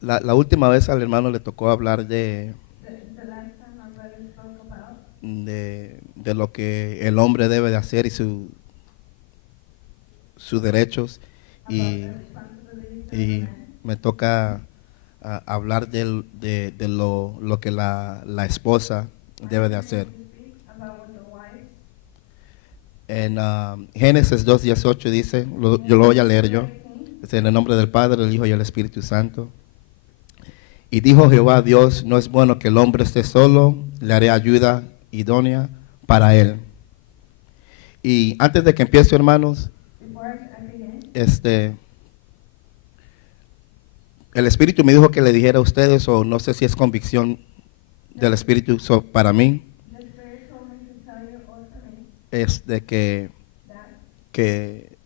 La última vez al hermano le tocó hablar de lo que el hombre debe de hacer y sus derechos y me toca hablar de lo que la esposa debe de hacer. En Génesis 2:18 dice, yo lo voy a leer yo, dice, en el nombre del Padre, del Hijo y el Espíritu Santo. Y dijo Jehová Dios, no es bueno que el hombre esté solo, le haré ayuda idónea para él. Y antes de que empiece, hermanos, el Espíritu me dijo que le dijera a ustedes, o no sé si es convicción del Espíritu para mí, es de que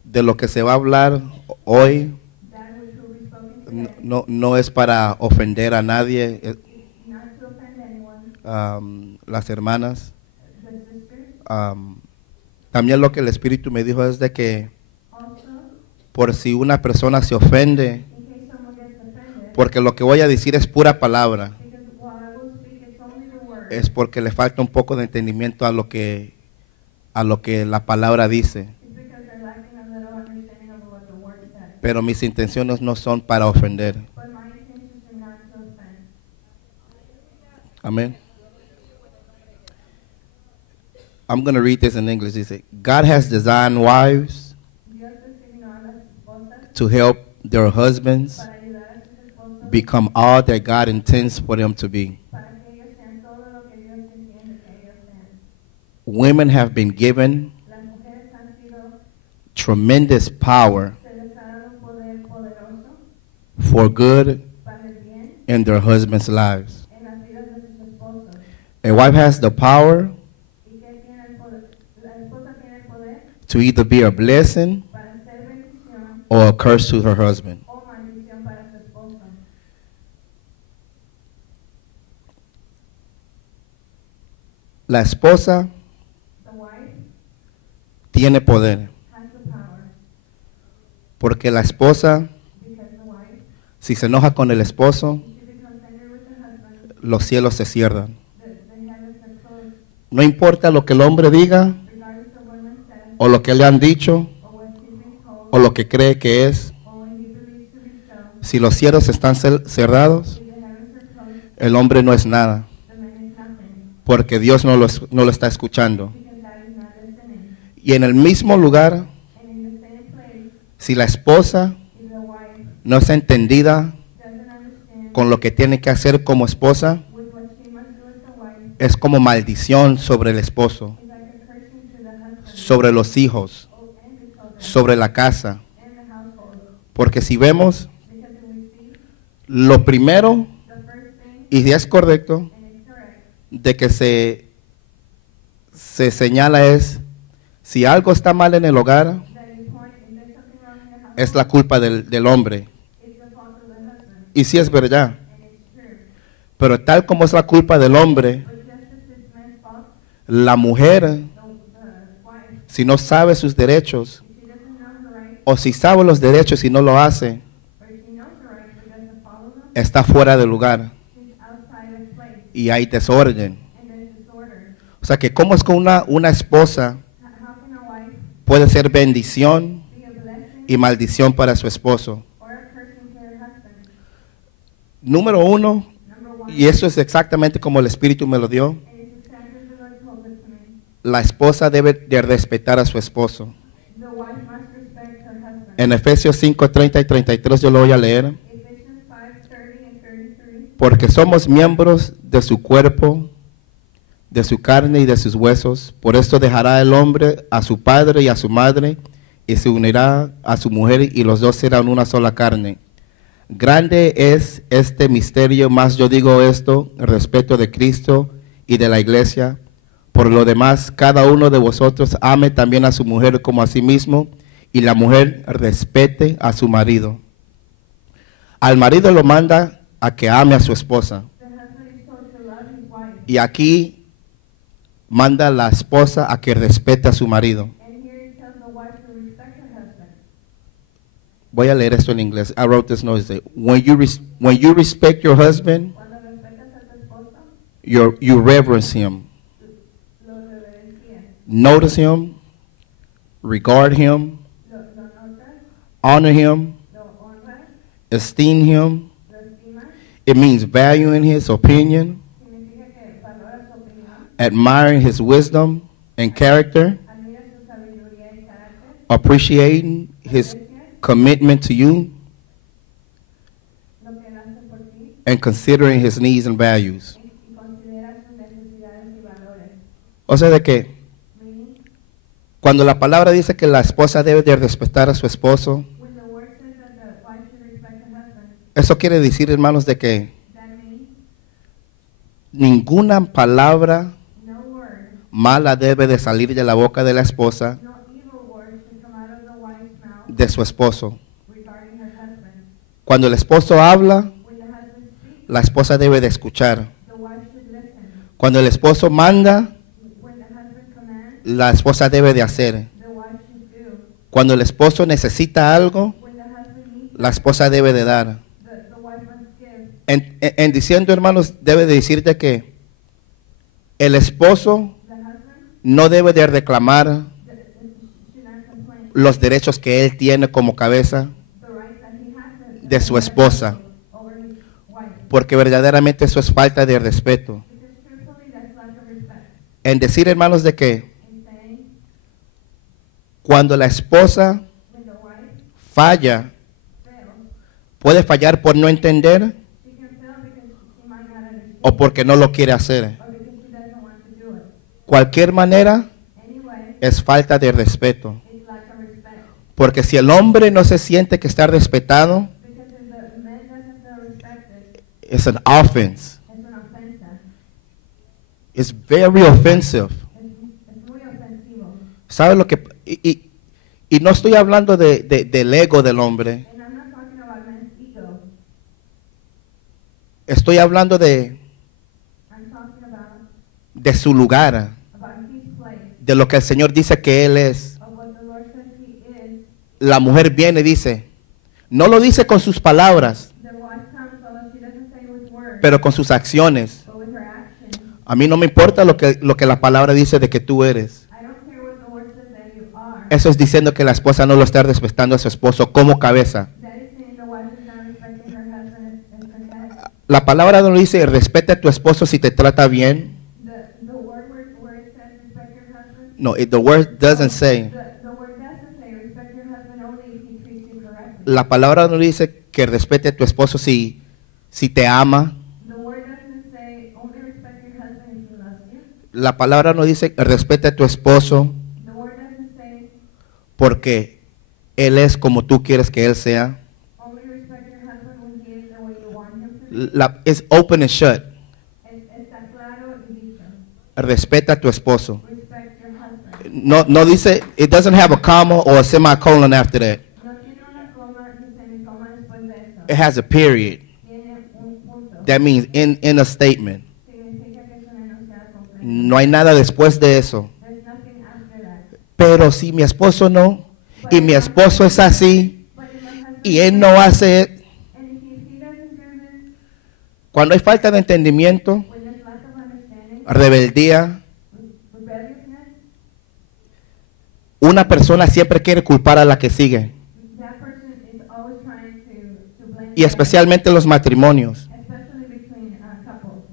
de lo que se va a hablar hoy no es para ofender a nadie. Las hermanas, también lo que el Espíritu me dijo es de que por si una persona se ofende, porque lo que voy a decir es pura palabra, es porque le falta un poco de entendimiento a lo que la palabra dice. Pero mis intenciones no son para ofender. Amén. I'm going to read this in English. Dice, God has designed wives to help their husbands become all that God intends for them to be. Women have been given tremendous power for good in their husbands' lives. A wife has the power to either be a blessing or a curse to her husband. La esposa tiene poder, porque la esposa, si se enoja con el esposo, los cielos se cierran. No importa lo que el hombre diga, o lo que le han dicho, o lo que cree que es, si los cielos están cerrados, el hombre no es nada, porque Dios no lo está escuchando. Y en el mismo lugar, si la esposa no está entendida con lo que tiene que hacer como esposa, es como maldición sobre el esposo, sobre los hijos, sobre la casa. Porque si vemos, lo primero, y si es correcto, de que se señala es, si algo está mal en el hogar, es la culpa del hombre. Y sí es verdad. Pero tal como es la culpa del hombre, la mujer, si no sabe sus derechos, o si sabe los derechos y no lo hace, está fuera de lugar. Y hay desorden. O sea que cómo es que una esposa puede ser bendición y maldición para su esposo. Número uno, y eso es exactamente como el Espíritu me lo dio, la esposa debe de respetar a su esposo. En Efesios 5:30 y 33 yo lo voy a leer. Porque somos miembros de su cuerpo, de su carne y de sus huesos. Por esto dejará el hombre a su padre y a su madre, y se unirá a su mujer, y los dos serán una sola carne. Grande es este misterio, mas yo digo esto en respeto de Cristo y de la iglesia. Por lo demás, cada uno de vosotros ame también a su mujer como a sí mismo, y la mujer respete a su marido. Al marido lo manda a que ame a su esposa. Y aquí manda a la esposa a que respete a su marido. Voy a leer esto en inglés. I wrote this note. When you respect your husband, Cuando respetas a tu esposo, you reverence him, lo reverencias, notice him, regard him, lo notas, honor him, lo honras, esteem him. lo estimas, It means valuing his opinion, significa que valoras su opinión, admiring his wisdom and character, admiras su sabiduría y carácter, appreciating his aprecias commitment to you, lo que él hace por ti and considering his needs and values. y consideras sus necesidades y valores. O sea, de que Meaning, cuando la palabra dice que la esposa debe de respetar a su esposo, when the word says that the wife should respect her husband, eso quiere decir, hermanos, de que that means ninguna palabra no word, mala debe de salir de la boca de la esposa no evil word should come out of the wife's mouth de su esposo. regarding her husband. Cuando el esposo habla, When the husband speaks, la esposa debe de escuchar. the wife should listen. Cuando el esposo manda, When the husband commands, la esposa debe de hacer. the wife should do. Cuando el esposo necesita algo, When the husband needs, la esposa debe de dar. the wife must give. En diciendo, hermanos, debe de decirte que el esposo The husband no debe de reclamar should not complain los derechos que él tiene como cabeza, the rights that he has de su esposa, over his wife. porque verdaderamente eso es falta de respeto. Because truthfully, that's lack of respect. En decir, hermanos, de que In saying, cuando la esposa when the wife falla, fails, puede fallar por no entender she can fail because she might not understand o porque no lo quiere hacer. or because she doesn't want to do it. Cualquier manera Anyway, es falta de respeto. it's lack of respect. Porque si el hombre no se siente que está respetado, Because if the man doesn't feel respected, es an offense. it's an offense. It's very offensive. Es muy ofensivo. ¿Sabe lo que? Y no estoy hablando del ego del hombre. And I'm not talking about man's ego. Estoy hablando I'm talking de su lugar, about his place, de lo que el Señor dice que Él es. of what the Lord says he is. La mujer viene y dice, no lo dice con sus palabras, The wife comes, although she doesn't say with words, pero con sus acciones. but with her actions. A mí no me importa lo que la palabra dice de que tú eres. I don't care what the word says that you are. Eso es diciendo que la esposa no lo está respetando a su esposo como cabeza. That is saying the wife is not respecting her husband as her head. La palabra no dice, respeta a tu esposo si te trata bien. The word where it says respect your husband, No, the word doesn't say. the word doesn't say respect your husband only if he treats you correctly. La palabra no dice que respete a tu esposo si te ama. The word doesn't say only respect your husband if he loves you. La palabra no dice respete a tu esposo The word doesn't say porque él es como tú quieres que él sea. only respect your husband when he is the way you want him to be. Es open and shut. Está claro y dicho. Respeta a tu esposo. Respect your husband. No dice, it doesn't have a comma or a semicolon after that. No tiene una coma ni semicoma después de eso. It has a period. Tiene un punto. That means in a statement. Significa que es un enunciado completo. No hay nada después de eso. There's nothing after that. Pero si mi esposo no, y mi esposo es así, But if my husband y él no hace, and if he doesn't do this, cuando hay falta de entendimiento, when there's lack of understanding, rebeldía, rebelliousness, una persona siempre quiere culpar a la que sigue. that person is always trying to blame Y the especialmente los matrimonios. other, especially between couples.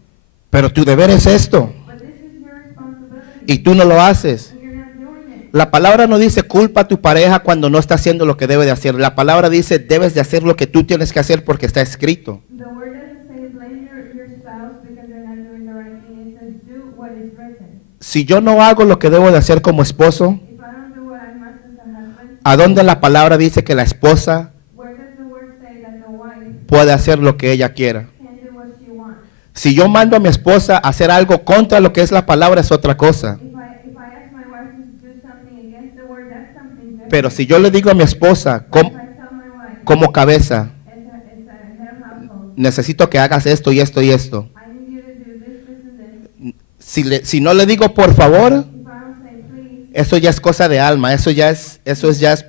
Pero tu deber es esto, But this is your responsibility. y tú no lo haces. And you're not doing it. La palabra no dice culpa a tu pareja cuando no está haciendo lo que debe de hacer. La palabra dice debes de hacer lo que tú tienes que hacer porque está escrito. The word doesn't say blame your spouse because they're not doing the right thing. It says do what is written. Si yo no hago lo que debo de hacer como esposo, If I don't do what I must as a husband, ¿a dónde la palabra dice que la esposa where does the word say that the wife puede hacer lo que ella quiera? can do what she wants? Si yo mando a mi esposa a hacer algo contra lo que es la palabra es otra cosa. If I ask my wife to do something against the word, that's something different. Pero si yo le digo a mi esposa If como, I tell my wife como cabeza, as a head of household, necesito que hagas esto y esto y esto. I need you to do this, this, and this. Si no le digo por favor, If I don't say please, eso ya es cosa de alma, eso ya es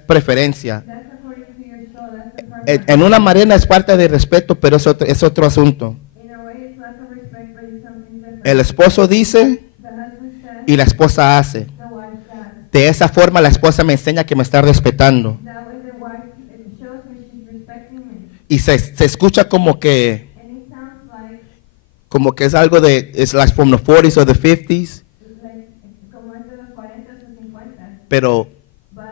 preferencia. that's according to your soul, that's En una manera es parte de respeto, pero es otro asunto. In a way, it's lack of respect, but it's something different. El esposo dice The husband says, y la esposa hace. the wife does. De esa forma la esposa me enseña que me está respetando. That way, the wife shows me she's respecting me. Y se escucha como que And it sounds like es algo de, it's like from the 40s or the 50s, como es de los 40 o 50. pero But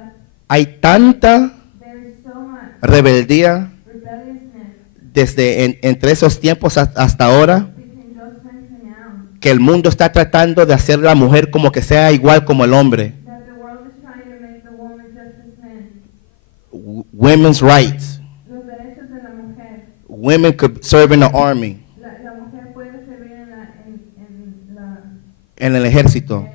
hay tanta there is so much rebeldía rebelliousness desde entre esos tiempos hasta ahora, between those times and now que el mundo está tratando de hacer la mujer como que sea igual como el hombre. that the world is trying to make the woman just as men. Women's rights. Los derechos de la mujer. Women could serve in the army, La mujer puede servir en el ejército. en el ejército.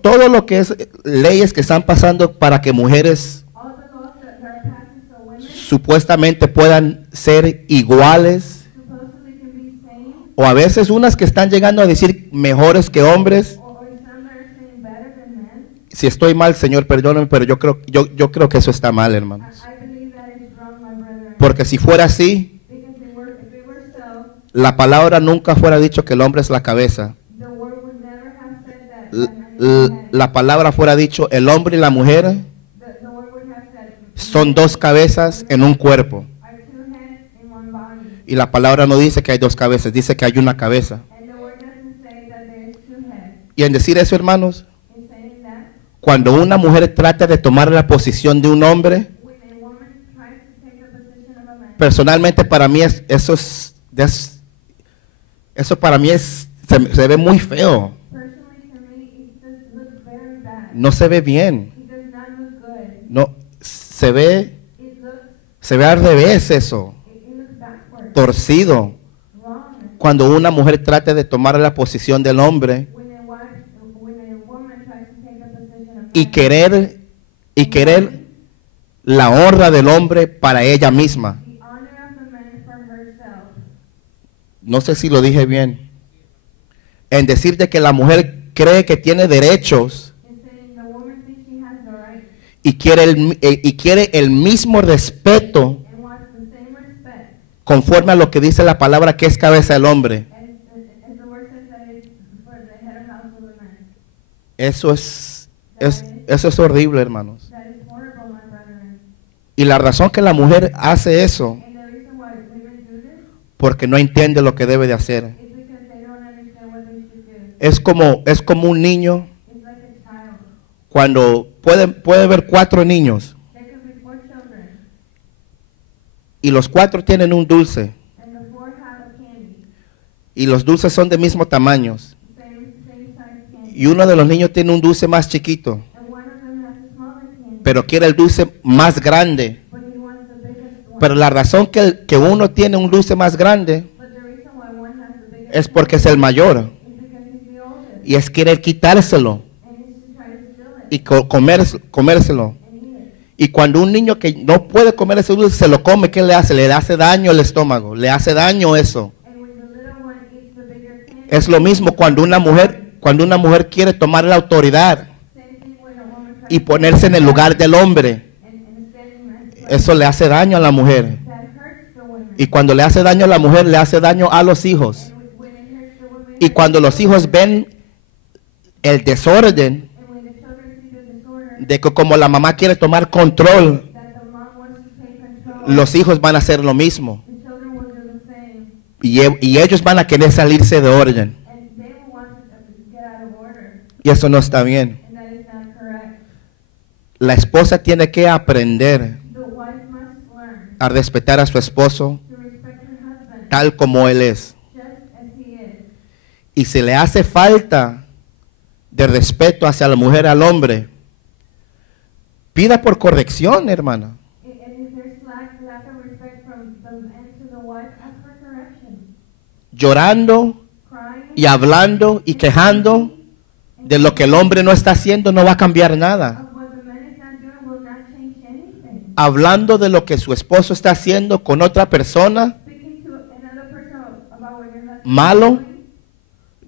Todo lo que es leyes que están pasando para que mujeres All the laws that are passing so women supuestamente puedan ser iguales, supposedly can be same, o a veces unas que están llegando a decir mejores que hombres. or some that are saying better than men. Si estoy mal, Señor, perdóname, pero yo creo que eso está mal, hermanos. I believe that is wrong, my brother. Porque si fuera así, Because if it were so, la palabra nunca fuera dicho que el hombre es la cabeza. the word would never have said that. L- man is the head. La palabra fuera dicho el hombre y la mujer The word would have said son dos cabezas en un cuerpo. are two heads in one body. Y la palabra no dice que hay dos cabezas, dice que hay una cabeza. And the word doesn't say that there is two heads. Y en decir eso, hermanos, In saying that, cuando una mujer trata de tomar la posición de un hombre, when a woman tries to take the position of a man, personalmente para mí eso para mí se ve muy feo. personally to me, it just looks very bad. No se ve bien. It does not look good. No, se ve It looks, al revés eso, it looks backward, torcido. wrong. Cuando una mujer trata de tomar la posición del hombre When a woman tries to take the position of y man, querer la honra del hombre para ella misma. the honor of the man for herself. No sé si lo dije bien. En decir de que la mujer cree que tiene derechos In saying the woman thinks she has the right y quiere el mismo respeto and wants the same respect conforme a lo que dice la palabra que es cabeza del hombre. as the word says that it's for the head of household of man. Eso es horrible, hermanos. That is horrible, my brethren. Y la razón que la mujer hace eso, And the reason why women do this porque no entiende lo que debe de hacer. is because they don't understand what they should do. Es como un niño It's like a child. cuando puede ver 4 niños There could be 4 children, y los 4 tienen un dulce and the 4 have a candy, y los dulces son de mismo tamaño same size candy, y uno de los niños tiene un dulce más chiquito, and one of them has a smaller candy, pero quiere el dulce más grande. but he wants the biggest one. Pero la razón que uno tiene un dulce más grande But the reason why one has the biggest es porque es el mayor is because he's the oldest, y es querer quitárselo and he's to try to steal it y comérselo. and eat it. Y cuando un niño que no puede comer ese dulce se lo come, ¿qué le hace? Le hace daño al estómago, le hace daño eso. And when the little one eats the bigger candy, Es lo mismo cuando una mujer quiere tomar la autoridad same thing when a woman tries y ponerse en el lugar del hombre. and stand in man's place. Eso le hace daño a la mujer. That hurts the woman. Y cuando le hace daño a la mujer, le hace daño a los hijos. And when it hurts the woman, Y cuando los hijos ven el desorden and when the children see the disorder, de que como la mamá quiere tomar control, that the mom wants to take control, los hijos van a hacer lo mismo. the children will do the same, Y ellos van a querer salirse de orden. and they will want to get out of order, Y eso no está bien. and that is not correct. La esposa tiene que aprender The wife must learn a respetar a su esposo to respect her husband tal como él es. just as he is. Y si le hace falta de respeto hacia la mujer al hombre, pida por corrección, hermana. And if there's lack of respect from the man to the wife, ask for correction. Llorando Crying y hablando y quejando de lo que el hombre no está haciendo no va a cambiar nada. of what the man is not doing will not change anything. Hablando de lo que su esposo está haciendo con otra persona, Speaking to another person about what your husband malo, is doing,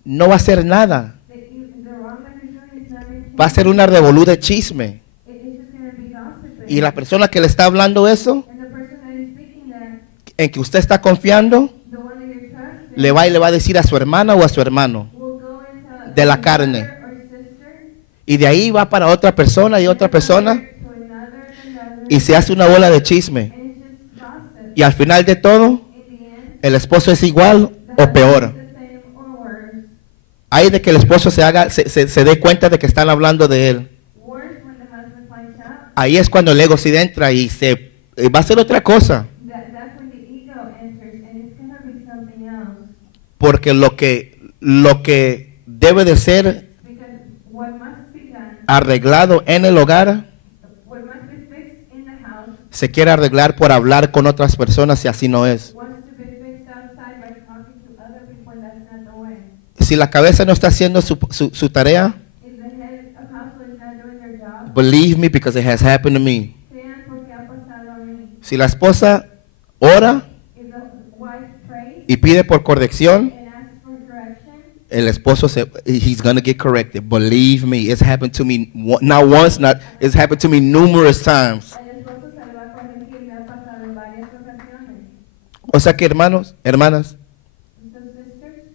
no va a hacer nada. the wrong that he's doing is not going to Va a ser una revolú de chisme. it's just going to be gossiping. Y la persona que le está hablando eso, And the person that is speaking that, en que usted está confiando, the one that you're trusting, le va y le va a decir a su hermana o a su hermano will go into de la your carne. brother or sister, Y de ahí va para otra persona y otra persona to another and another, y se hace una bola de chisme. and it's just gossip. Y al final de todo, In the end, el esposo es igual the o peor. husband is the same or worse. Hay de que el esposo se dé cuenta de que están hablando de él. Worse when the husband finds out. Ahí es cuando el ego se entra y va a ser otra cosa. That's when the ego enters, and it's gonna be something else. Porque lo que debe de ser Because what must be done, arreglado en el hogar, what must be fixed in the house, se quiere arreglar por hablar con otras personas y así no es. wants to be fixed outside by talking to other people, and that's not the way. Si la cabeza no está haciendo su tarea, If the head of household is not doing their job, believe me because it has happened to me. crean porque ha pasado a mí. Si la esposa ora If the wife prays y pide por corrección, and asks for correction, el esposo he's gonna get corrected. Believe me, it's happened to me not once, it's happened to me numerous times. el esposo se le va a corregir, me ha pasado en varias ocasiones. O sea que hermanos, hermanas, So sisters,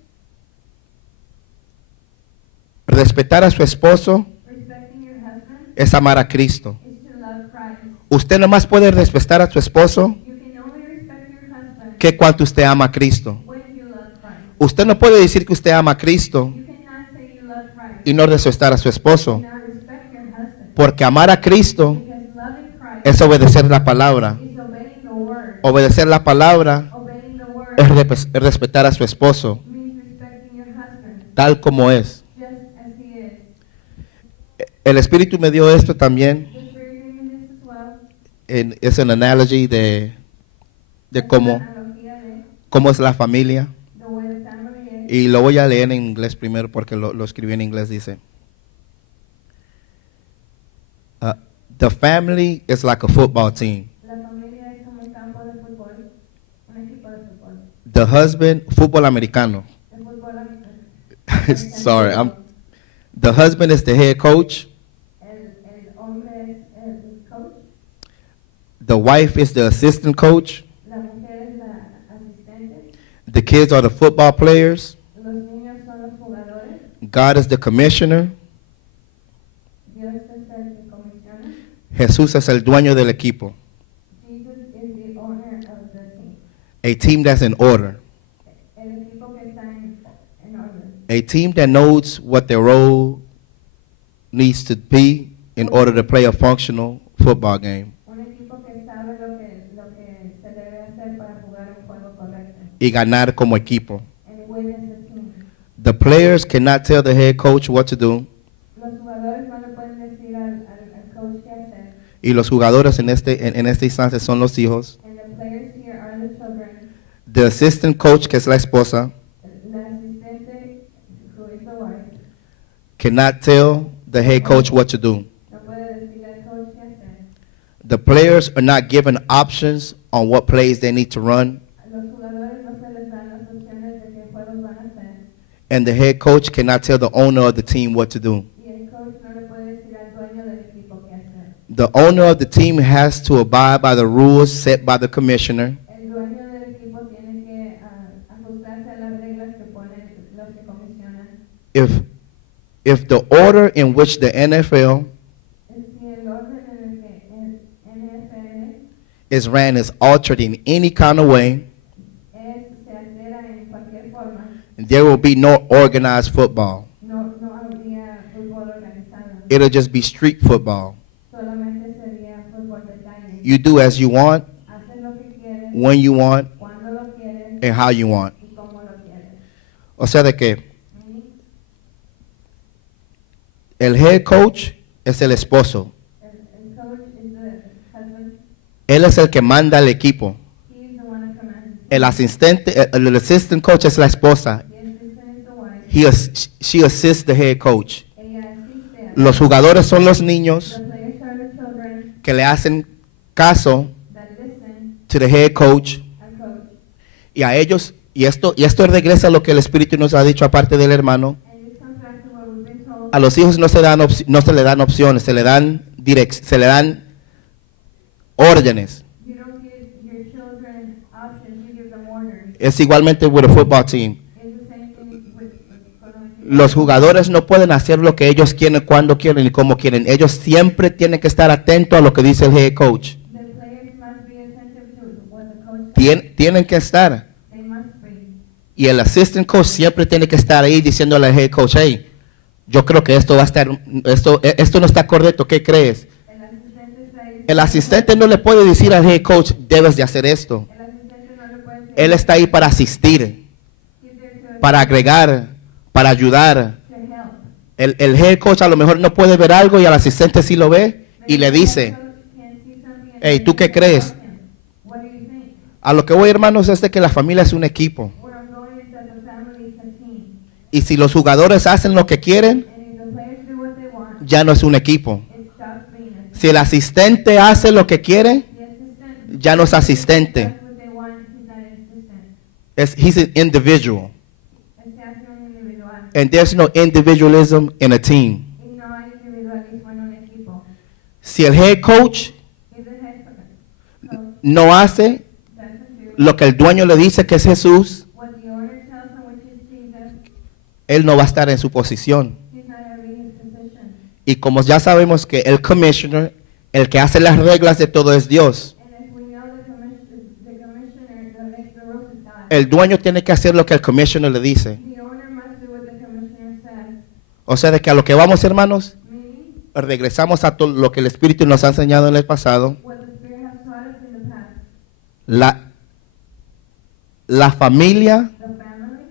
respetar a su esposo respecting your husband es amar a Cristo. is to love Christ. Usted nomás puede respetar a su esposo You can only respect your husband que cuanto usted ama a Cristo. when you love Christ. Usted no puede decir que usted ama a Cristo You cannot say you love Christ y no respetar a su esposo, and not respect your husband. porque amar a Cristo Because loving Christ es obedecer la palabra. is obeying the word. Obedecer la palabra Obeying the word es respetar a su esposo means respecting your husband tal como es. just as he is. El Espíritu me dio esto también. The Spirit gave me this as well. Es una analogy de Es cómo, una analogía de cómo es la familia. the way the family is. Y lo voy a leer en inglés primero porque lo escribí en inglés. Dice, the family is like a football team. La familia es como un campo de fútbol, un equipo de fútbol. The husband, fútbol americano. El fútbol americano. Sorry, the husband is the head coach. El hombre es el coach, The wife is the assistant coach. la mujer es la asistente, The kids are the football players. los niños son los jugadores, God is the commissioner. Dios es el que comisiona, Jesús es el dueño del equipo. Jesus is the owner of the team. A team that's in order. El equipo que está en orden. A team that knows what their role needs to be in order to play a functional football game. Un equipo que sabe lo que se debe hacer para jugar un juego correcto. Y ganar como equipo. And win as a team. The players cannot tell the head coach what to do. Los jugadores no le pueden decir al coach qué hacer. Y los jugadores en este instante son los hijos. And the players here are the children. The assistant coach, que es la esposa, La asistente, who is the wife, cannot tell the head coach what to do. no puede decirle al coach qué hacer. The players are not given options on what plays they need to run. Los jugadores no se les dan las opciones de qué juegos van a hacer. And the head coach cannot tell the owner of the team what to do. Y el coach no le puede decir al dueño del equipo qué hacer. The owner of the team has to abide by the rules set by the commissioner. El dueño del equipo tiene que ajustarse a las reglas que ponen los que comisionan. If the order in which the NFL Si el orden en el que el NFL is ran is altered in any kind of way, se altera en cualquier forma, there will be no organized football. no habría fútbol organizado. It'll just be street football. Solamente sería fútbol de calle. You do as you want, Haces lo que quieres, when you want, cuando lo quieres and how you want. y cómo lo quieres. O sea de que Y el head coach es el esposo. el coach is the husband. Él es el que manda al equipo. He is the one that commands. El assistant coach es la esposa. The assistant is the wife. She assists the head coach. Ella asiste a Los jugadores son los niños the players are the children que le hacen caso that listen to the head coach al coach. y a ellos, y esto regresa a lo que el Espíritu nos ha dicho aparte del hermano. And this comes back to what we've been told. A los hijos no se le dan opciones, se le dan órdenes. You don't give your children options, you give them orders. Es igualmente with a football team. It's the same thing with Los jugadores no pueden hacer lo que ellos quieren, cuando quieren y cómo quieren. Ellos siempre tienen que estar atentos a lo que dice el head coach. the players must be attentive to what the coach says. Tienen que estar. They must be. Y el assistant coach siempre tiene que estar ahí diciéndole al head coach, hey, yo creo que esto va a estar, esto no está correcto, ¿qué crees? El asistente está ahí. El asistente no le puede decir al head coach, debes de hacer esto. El asistente no le puede decir. Él está ahí para asistir, He's there to para agregar, para ayudar. to help. El head coach a lo mejor no puede ver algo y al asistente sí lo ve y le dice, hey, ¿tú qué crees? What do you think? A lo que voy, hermanos, es de que la familia es un equipo. Where I'm going is that the family is a team. Y si los jugadores hacen lo que quieren, And if the players do what they want, ya no es un equipo. it stops being a team. Si el asistente hace lo que quiere, The assistant ya no es asistente. does what they want, he's not an assistant. He's an individual. Se hace un individual. And there's no individualism in a team. Y no hay individualismo en un equipo. Si el head coach If the head coach no hace doesn't do lo que el dueño le dice que es Jesús, what the owner tells him, which is Jesus, él no va a estar en su posición. he's not having his position. Y como ya sabemos que el commissioner, el que hace las reglas de todo es Dios. And if we know the commissioner that makes the rules is God, El dueño tiene que hacer lo que el commissioner le dice. the owner must do what the commissioner says. O sea, de que a lo que vamos, hermanos, Meaning, regresamos a todo lo que el Espíritu nos ha enseñado en el pasado. what the Spirit has taught us in the past. La familia The family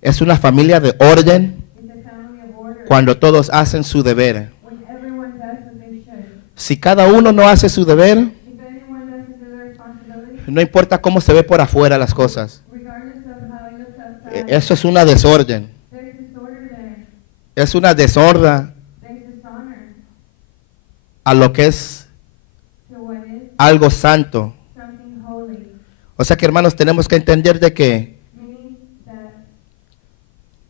es una familia de orden is a family of order. cuando todos hacen su deber. When everyone does what they should. Si cada uno no hace su deber, If anyone doesn't do their responsibility, no importa cómo se ve por afuera las cosas. regardless of how it looks outside, Eso es una desorden. there's disorder there. Es una deshonra There's dishonor a lo que es to what is algo santo. something holy. O sea que, hermanos, tenemos que entender de que Meaning that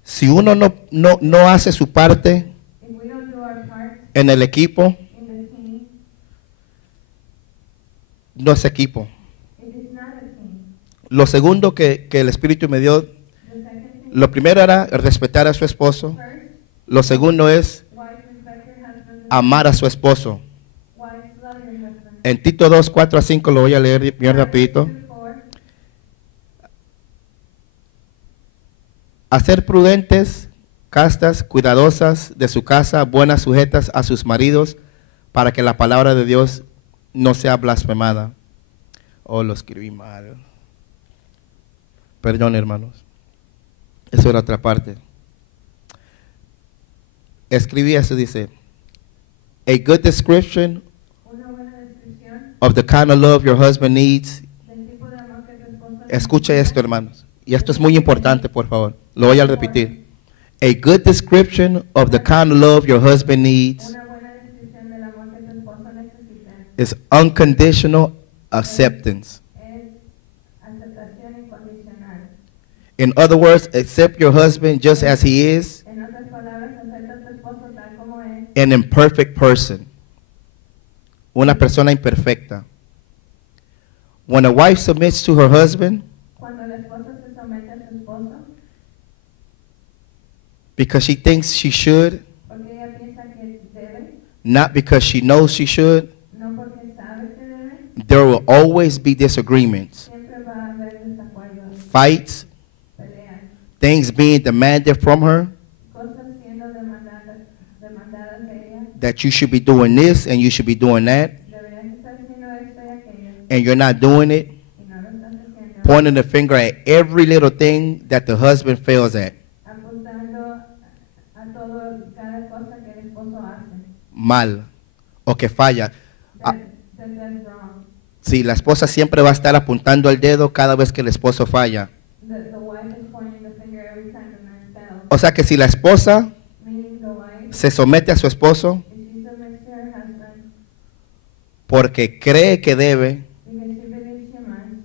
si uno no hace su parte if we don't do our part en el equipo, in the team, no es equipo. it is not a team. Lo segundo que el Espíritu me dio, The second thing, lo primero era respetar a su esposo. first, Lo segundo es wives respect your husband, amar a su esposo. wives love your husband. En Tito 2, 4 a 5 lo voy a leer bien rapidito. 2 to 4, A ser prudentes, castas, cuidadosas de su casa, buenas, sujetas a sus maridos, para que la palabra de Dios no sea blasfemada. Oh, lo escribí mal. Perdón, hermanos. Eso era otra parte. Escribí eso, dice, a good description una buena descripción of the kind of love your husband needs. del tipo de amor que tu esposo Escuche esto, hermanos. Y esto es muy importante, por favor. Lo voy a repetir. A good description of the kind of love your husband needs Una buena descripción del amor que tu esposo necesita is unconditional acceptance. es aceptación incondicional. In other words, accept your husband just as he is, En otras palabras, acepta a tu esposo tal como es, an imperfect person. Una persona imperfecta. When a wife submits to her husband cuando la esposa se somete a su esposo, because she thinks she should, porque ella piensa que debe, not because she knows she should, no porque sabe que debe, there will always be disagreements, siempre va a haber desacuerdos, fights, peleas, things being demanded from her, cosas siendo demandadas de ella. that you should be doing this and you should be doing that, Deberías estar haciendo esto y aquello, and you're not doing it, y no lo estás haciendo. pointing the finger at every little thing that the husband fails at. Apuntando a todo, cada cosa que el esposo hace. Mal o que falla. Ah, That's wrong. sí, la esposa siempre va a estar apuntando el dedo cada vez que el esposo falla. The wife is pointing the finger every time the man fails. O sea que si la esposa Meaning the wife, se somete a su esposo if she submits to her husband porque cree que debe because she believes she must,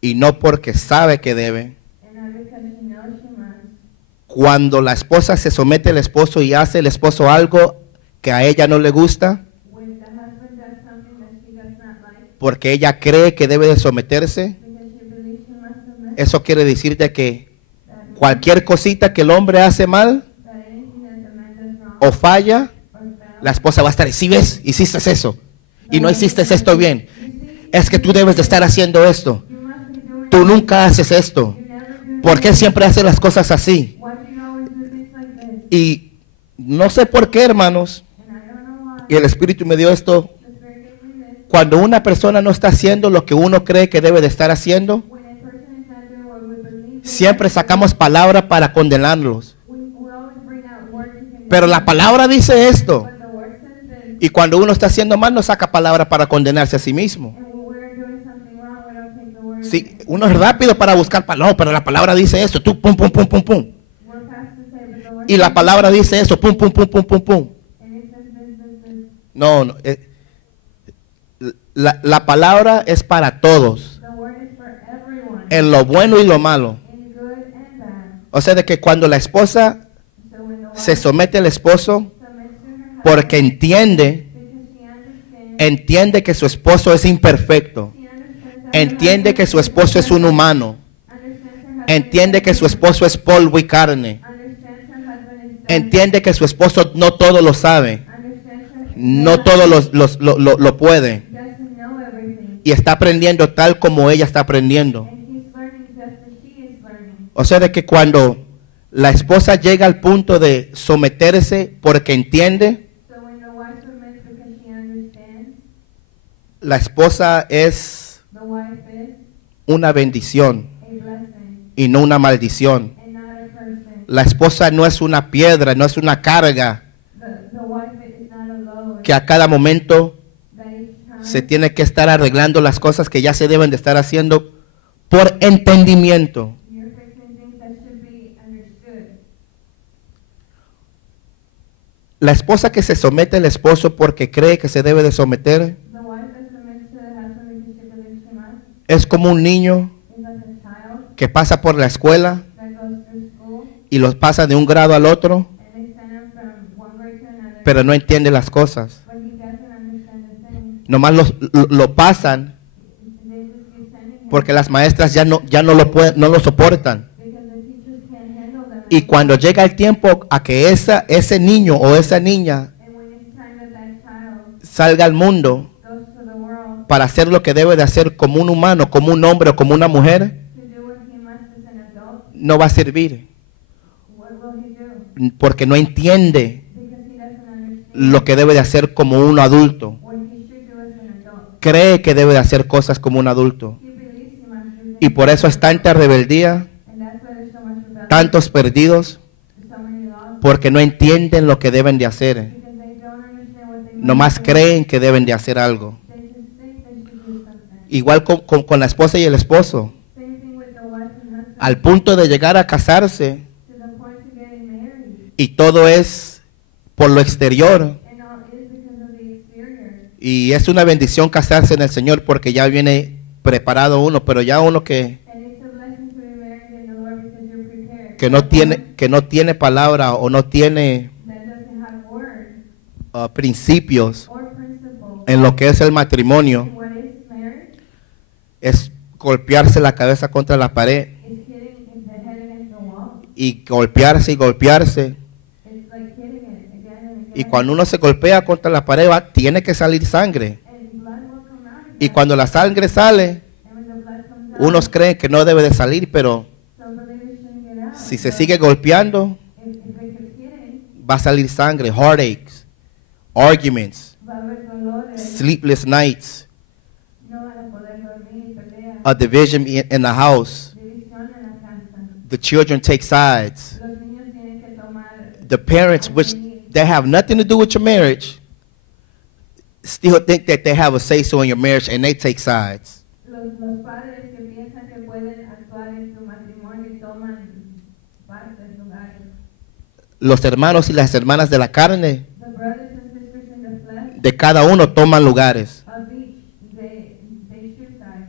y no porque sabe que debe, and not because she knows she must, cuando la esposa se somete al esposo y hace el esposo algo que a ella no le gusta, when the husband does something porque ella cree que debe de someterse, because she believes she must submit, eso quiere decir de que that cualquier cosita que el hombre hace mal that anything that the man does wrong o falla, or fails, la esposa va a estar, si ves, hiciste eso y no hiciste esto bien, es que tú debes de estar haciendo esto, you must be doing tú nunca haces esto, you never do ¿por qué siempre haces las cosas así? why do you always do things like this? Y no sé por qué, hermanos, And I don't know why y el Espíritu me dio esto, the Spirit gave me this. cuando una persona no está haciendo lo que uno cree que debe de estar haciendo, When a person is not doing what we believe they siempre must do, sacamos palabra para condenarlos. we always bring out words to condemn Pero la them. palabra dice esto. But the word says this, Y cuando uno está haciendo mal, no saca palabra para condenarse a sí mismo. and when we're doing something wrong, we don't take the word. Sí, uno es rápido para buscar palabra, pero la palabra dice esto, tú pum, pum, pum, pum, pum. We're fast to say, but the word Y la says palabra dice eso, pum, pum, pum, pum, pum, pum. and it says this. No, no. La palabra es para todos, The word is for everyone, en lo bueno y lo malo. in good and bad. O sea, de que cuando la esposa So when the se wife somete al esposo, submits to her husband, porque entiende, because she understands, entiende que su esposo es imperfecto, she understands that entiende que su esposo es un humano, understands her husband entiende is que su esposo es polvo y carne, understands her husband is done, entiende que su esposo no todo lo sabe, understands her no todo lo puede, doesn't know everything, y está aprendiendo tal como ella está aprendiendo. and he's learning just as she is learning. O sea, de que cuando la esposa llega al punto de someterse porque entiende, So when the wife submits because she understands, la esposa es the wife is una bendición a blessing y no una maldición. and not a person. La esposa no es una piedra, no es una carga The wife is not a load que a cada momento that each time se tiene que estar arreglando las cosas que ya se deben de estar haciendo por entendimiento. you're fixing things that should be understood. La esposa que se somete al esposo porque cree que se debe de someter The wife that submits to the husband because she believes she must es como un niño is like a child que pasa por la escuela that goes through school y los pasa de un grado al otro, and they send him from one grade to another, pero no entiende las cosas. but he doesn't understand the thing. Nomás lo pasan They just keep sending him porque las maestras ya no no lo soportan. because the teachers can't handle them. Y cuando llega el tiempo a que ese niño o esa niña And when it's time that that child salga al mundo goes to the world para hacer lo que debe de hacer como un humano, como un hombre o como una mujer, to do what he must as an adult, no va a servir what will he do? porque no entiende Because he doesn't understand lo que debe de hacer como un adulto. what he should do as an adult. Cree que debe de hacer cosas como un adulto. He believes he must do Y things, por eso es tanta rebeldía, and that's why there's so much rebellion, tantos perdidos, so many laws, porque no entienden lo que deben de hacer. because they don't understand what they Nomás must do. creen que deben de hacer algo. They just think they should do something. Igual con la esposa y el esposo. Same thing with the wife and husband. Al punto de llegar a casarse To the point to getting married, y todo es por lo exterior. and all is because of the exterior. Y es una bendición casarse en el Señor porque ya viene preparado uno, pero ya uno que And it's a blessing to be married in the Lord because you're prepared. que no tiene palabra o no tiene That doesn't have word principios or principle. en lo que es el matrimonio, And what is marriage es golpearse la cabeza contra la pared is hitting the head against the wall. y golpearse y golpearse. It's like hitting it again and Y again. cuando uno se golpea contra la pared, tiene que salir sangre. And blood will come out. Y cuando la sangre sale, And when the blood comes out, unos creen que no debe de salir, pero some believers shouldn't get out. si se But sigue golpeando, if they keep hitting, va a salir sangre, heartaches, arguments, va a haber dolores, sleepless nights, no van a poder dormir, peleas, a division in the house. división en la casa. The children take sides. Los niños tienen que tomar The parents, which they have nothing to do with your marriage, still think that they have a say-so in your marriage and they take sides. los padres que piensan que pueden actuar en su matrimonio y toman partes, lugares. Los hermanos y las hermanas de la carne, The brothers and sisters in the flesh de cada uno toman lugares. of each, they choose sides.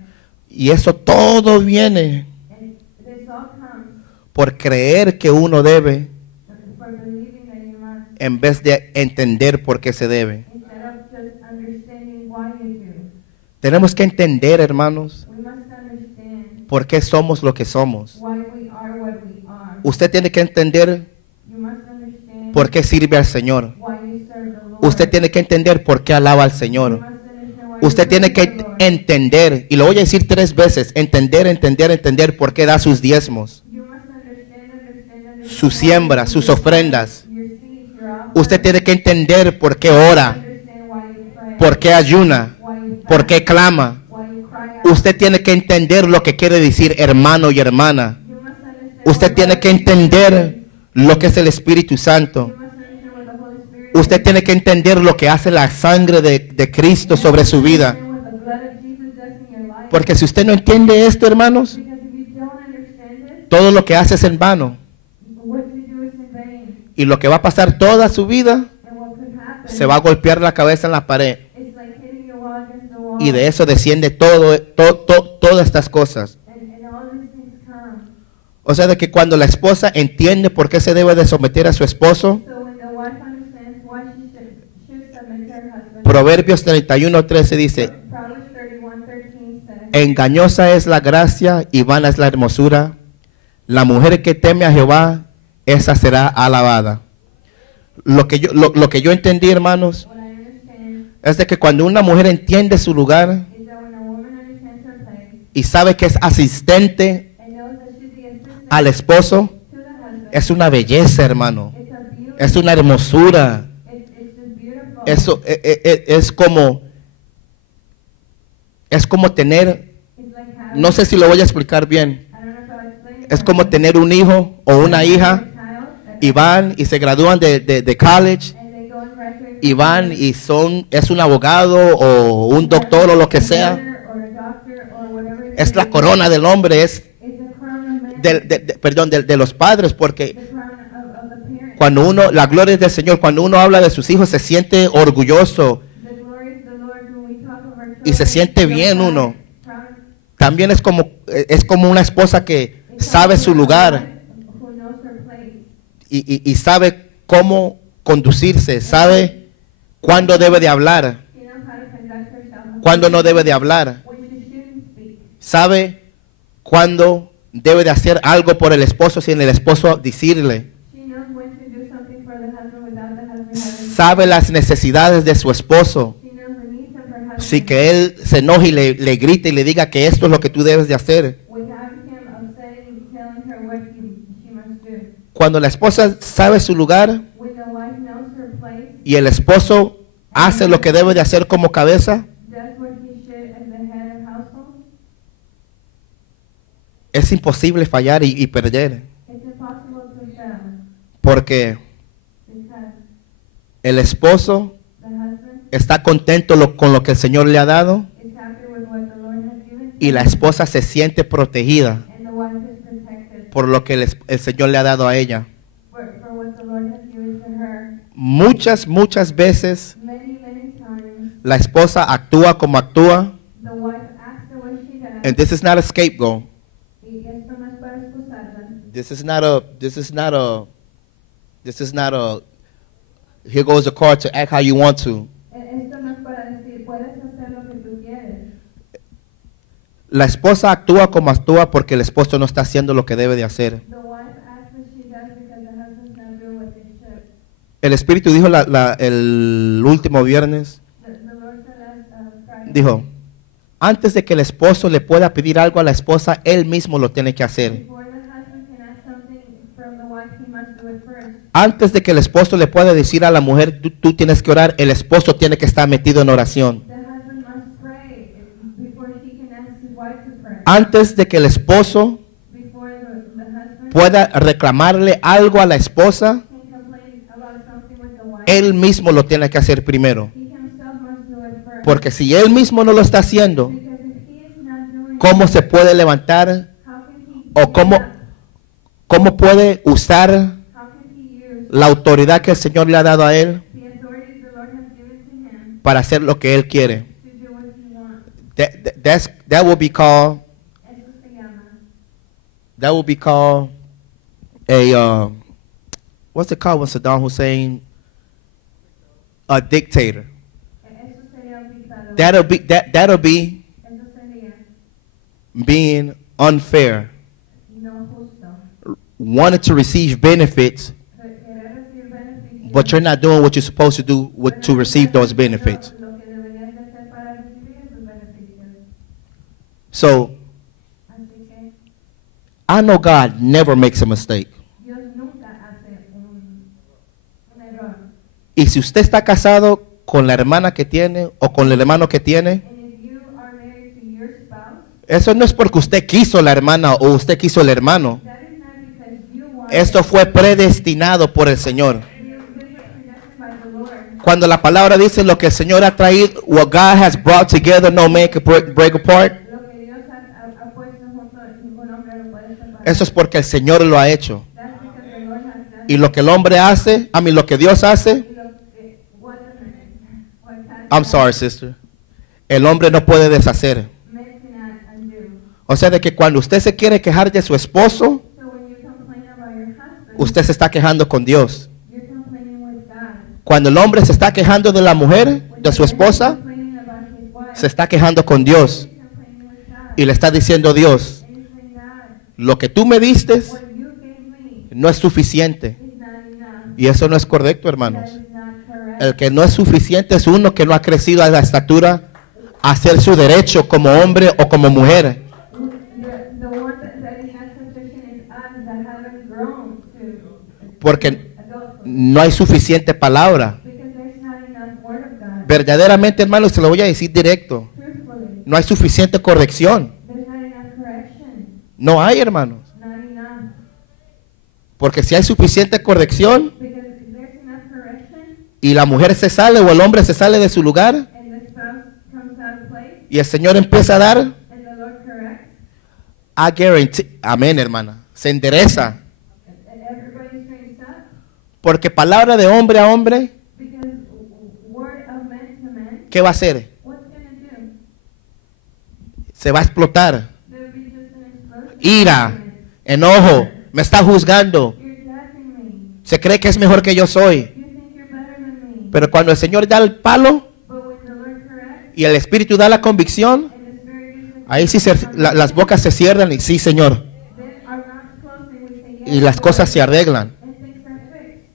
Y eso todo viene And this all comes por creer que uno debe for believing that you must, en vez de entender por qué se debe. instead of just understanding why you do. Tenemos que entender, hermanos, We must understand por qué somos lo que somos. why we are what we are. Usted tiene que entender You must understand por qué sirve al Señor. why you serve the Lord. Usted tiene que entender por qué alaba al Señor. You must understand why Usted you tiene serve the que Lord. entender, y lo voy a decir 3 veces, entender por qué da sus diezmos, You must understand su siembra, sus ofrendas. your seeds, your offerings. Usted tiene que entender por qué ora, Understand why you pray, por qué ayuna, why you fast, por qué clama. why you cry out. Usted tiene que entender lo que quiere decir hermano y hermana. You must understand Usted what tiene God que is entender lo que es el Espíritu Santo. You must understand what the Holy Spirit Usted tiene que entender lo que hace la sangre de Cristo sobre su vida. understand what the blood of Jesus does in your life. Porque si usted no entiende esto, hermanos, Because if you don't understand it, todo lo que hace es en vano. what you do is in vain. Y lo que va a pasar toda su vida, And what could happen se va a golpear la cabeza en la pared. is like hitting your wall against the wall. Y de eso desciende todas estas cosas. And all these things come. O sea, de que cuando la esposa entiende por qué se debe de someter a su esposo, So when the wife understands why she should submit to her husband, Proverbios 31:13 dice, Proverbs 31:13 says, engañosa es la gracia y vana es la hermosura. La mujer que teme a Jehová, esa será alabada. Lo que yo entendí, hermanos, what I understand es de que cuando una mujer entiende su lugar is that when a woman understands her place y sabe que es asistente and knows that she's the assistant al esposo, to the husband, es una belleza, hermano. it's a beauty. Es una hermosura. It's just beautiful. Eso es como tener, It's like having, no sé si lo voy a explicar bien, I don't know if I'll explain it. es como tener un hijo o una hija y van y se gradúan de college And they go and graduate y van y es un abogado o un doctor o lo que sea. or a doctor or whatever it Es is. la corona del hombre, es It's the crown of man, perdón, de los padres, porque the crown of the parent. cuando uno, la gloria es del Señor, cuando uno habla de sus hijos se siente orgulloso The glory of the Lord when we talk of our y se children, siente we bien feel uno. proud. También es como una esposa que It's sabe also su a lugar wife who knows her place. y sabe cómo conducirse, sabe cuándo debe de hablar, She knows how to conduct herself. cuándo no debe de hablar, When she shouldn't speak. sabe cuándo debe de hacer algo por el esposo sin el esposo decirle, She knows when to do something for the husband without the husband having. sabe las necesidades de su esposo, She knows the needs of her husband. sin que él se enoje y le grite y le diga que esto es lo que tú debes de hacer. Without him upsetting, telling her what she must do. Cuando la esposa sabe su lugar When the wife knows her place, y el esposo hace lo que debe de hacer como cabeza, does what he should as the head of household, es imposible fallar y perder, it's impossible to fail porque because el esposo the husband está contento con lo que el Señor le ha dado is happy with what the Lord has given y la esposa se siente protegida and the wife is protected por lo que el Señor le ha dado a ella. for what the Lord has given to her. Muchas veces Many times, la esposa actúa como actúa, the wife acts the way she does. and this is not a scapegoat. Y esto no es para excusarla. This is not a here goes a card to act how you want to. Esto no es para decir, puedes hacer lo que tú quieres. La esposa actúa como actúa porque el esposo no está haciendo lo que debe de hacer. The wife acts as she does because the husband's not doing what they should. El Espíritu dijo el último viernes, The Lord said last Friday, dijo, antes de que el esposo le pueda pedir algo a la esposa, él mismo lo tiene que hacer. before the husband can ask something from the wife, he must do it first. Antes de que el esposo le pueda decir a la mujer, tú tienes que orar, el esposo tiene que estar metido en oración. The husband must pray before he can ask his wife to pray. Antes de que el esposo Before the husband pueda reclamarle algo a la esposa, can complain about something with the wife, él mismo lo tiene que hacer primero. he himself must do it first. Porque si él mismo no lo está haciendo, Because if he is not doing ¿cómo it, se puede levantar how can he o cómo puede usar how can he use la autoridad que el Señor le ha dado a él the authority the Lord has given to him para hacer lo que él quiere? to do what he wants? That will be called Eso se llama. a what's it called when Saddam Hussein a dictator? Eso sería un dictador. That'll be being unfair, no justo, wanting to receive benefits, querer recibir beneficios, but you're not doing what you're supposed to do to receive those benefits. lo que deberías de hacer para recibir esos beneficios. So Así que I know God never makes a mistake. Dios nunca hace un error. Y si usted está casado con la hermana que tiene o con el hermano que tiene, And if you are married to your spouse, eso no es porque usted quiso la hermana o usted quiso el hermano. that is not because you want Esto fue predestinado por el Señor. This was predestined by the Lord. Cuando la palabra dice lo que el Señor ha traído, what God has brought together, no man can break apart. Lo que Dios ha puesto junto, ningún hombre lo puede separar. Eso es porque el Señor lo ha hecho. That's because the Lord has done Y lo que el hombre hace, lo que Dios hace, it. What has I'm sorry, sister, el hombre no puede deshacer. men cannot undo. O sea, de que cuando usted se quiere quejar de su esposo, So when you complain about your husband, usted se está quejando con Dios. you're complaining with God. Cuando el hombre se está quejando de la mujer, de su esposa, Complaining about his wife, se está quejando con Dios. he's complaining with God. Y le está diciendo, Dios, And he's saying, God, lo que tú me diste what you gave me no es suficiente. is not enough. Y eso no es correcto, That hermanos. is not correct. El que no es suficiente es uno que no ha crecido a la estatura a hacer su derecho como hombre o como mujer. The one that is not sufficient is us that haven't grown to Porque adulthood. no hay suficiente palabra. Because there's not enough word of God. Verdaderamente, hermanos, se lo voy a decir directo. Truthfully, No hay suficiente corrección. there's not enough correction. No hay, hermanos. Not enough. Porque si hay suficiente corrección Because if there's enough correction y la mujer se sale o el hombre se sale de su lugar and the spouse comes out of place y el Señor empieza a dar, and the Lord corrects, I guarantee, amén, hermana, se endereza. and everybody straightens up, Porque palabra de hombre a hombre, because word of man to man, ¿qué va a hacer? what's going to do? Se va a explotar. There'll be just an explosion. Ira, enojo, me está juzgando. You're judging me. Se cree que es mejor que yo soy. You think you're better than me. Pero cuando el Señor da el palo But when the Lord corrects y el Espíritu da la convicción, and the Spirit gives us ahí sí las bocas se cierran y sí, Señor. then our mouths close and we say yes, Y las Lord, cosas se arreglan. and things are fixed.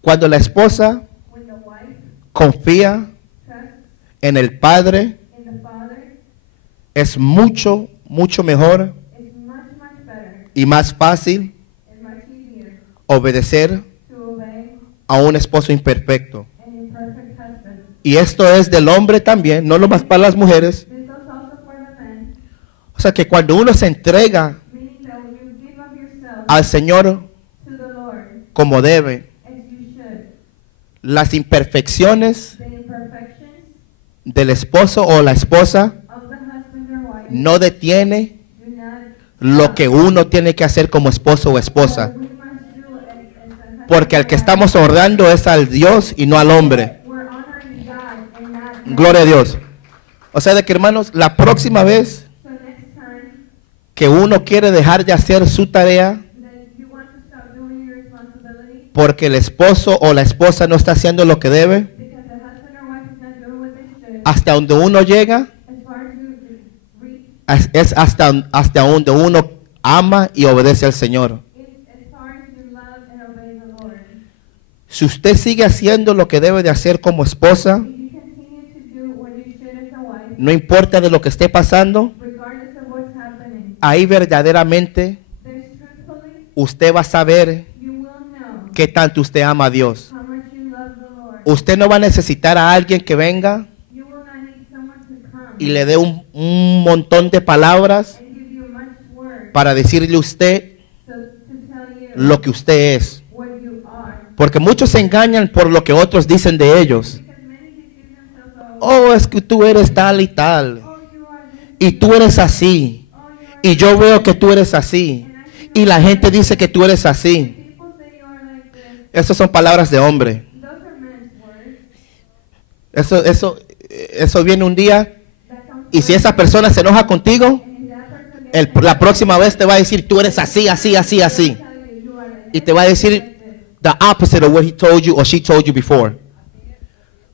Cuando la esposa When the wife confía trusts en el Padre, in the Father, es mucho, mucho mejor it's much better y más fácil and much easier obedecer to obey a un esposo imperfecto. an imperfect husband. Y esto es del hombre también, no nomás para las mujeres. This is also for the men, O sea que cuando uno se entrega meaning that when you give of yourself al Señor to the Lord como debe, as you should, las imperfecciones the imperfections del esposo o la esposa of the husband or wife no detiene do not lo que uno tiene que hacer como esposo o esposa. what we must do as a husband Porque al or que wife. estamos honrando es al Dios y no al hombre. We're honoring God and not Gloria a Dios. O sea de que, hermanos, la próxima vez So next time que uno quiere dejar de hacer su tarea that you want to stop doing your responsibility porque el esposo o la esposa no está haciendo lo que debe, because the husband or wife is not doing what they should, hasta donde uno llega as far as you reach, es hasta donde uno ama y obedece al Señor. is as far as you love and obey the Lord. Si usted sigue haciendo lo que debe de hacer como esposa, If you continue to do what you should as a wife, no importa de lo que esté pasando, regardless of what's happening, ahí verdaderamente there's truthfully, usted va a saber you will know qué tanto usted ama a Dios. how much you love the Lord. Usted no va a necesitar a alguien que venga You will not need someone to come y le dé un montón de palabras and give you much word para decirle a usted to tell you lo que usted es. what you are. Porque muchos se engañan por lo que otros dicen de ellos. Because many deceive themselves of, Oh, es que tú eres tal y tal. oh, you are this, Y tú eres así. oh, you are Y yo veo que tú eres así. Y la gente dice que tú eres así. people say you are like this. Esas son palabras de hombre. Those are men's words. Eso viene un día. That sounds Y si esa persona se enoja contigo, and if that person gets la próxima vez te va a decir, tú eres así, así, así, así. tell you you are like Y te va a decir the opposite of what he told you or she told you before.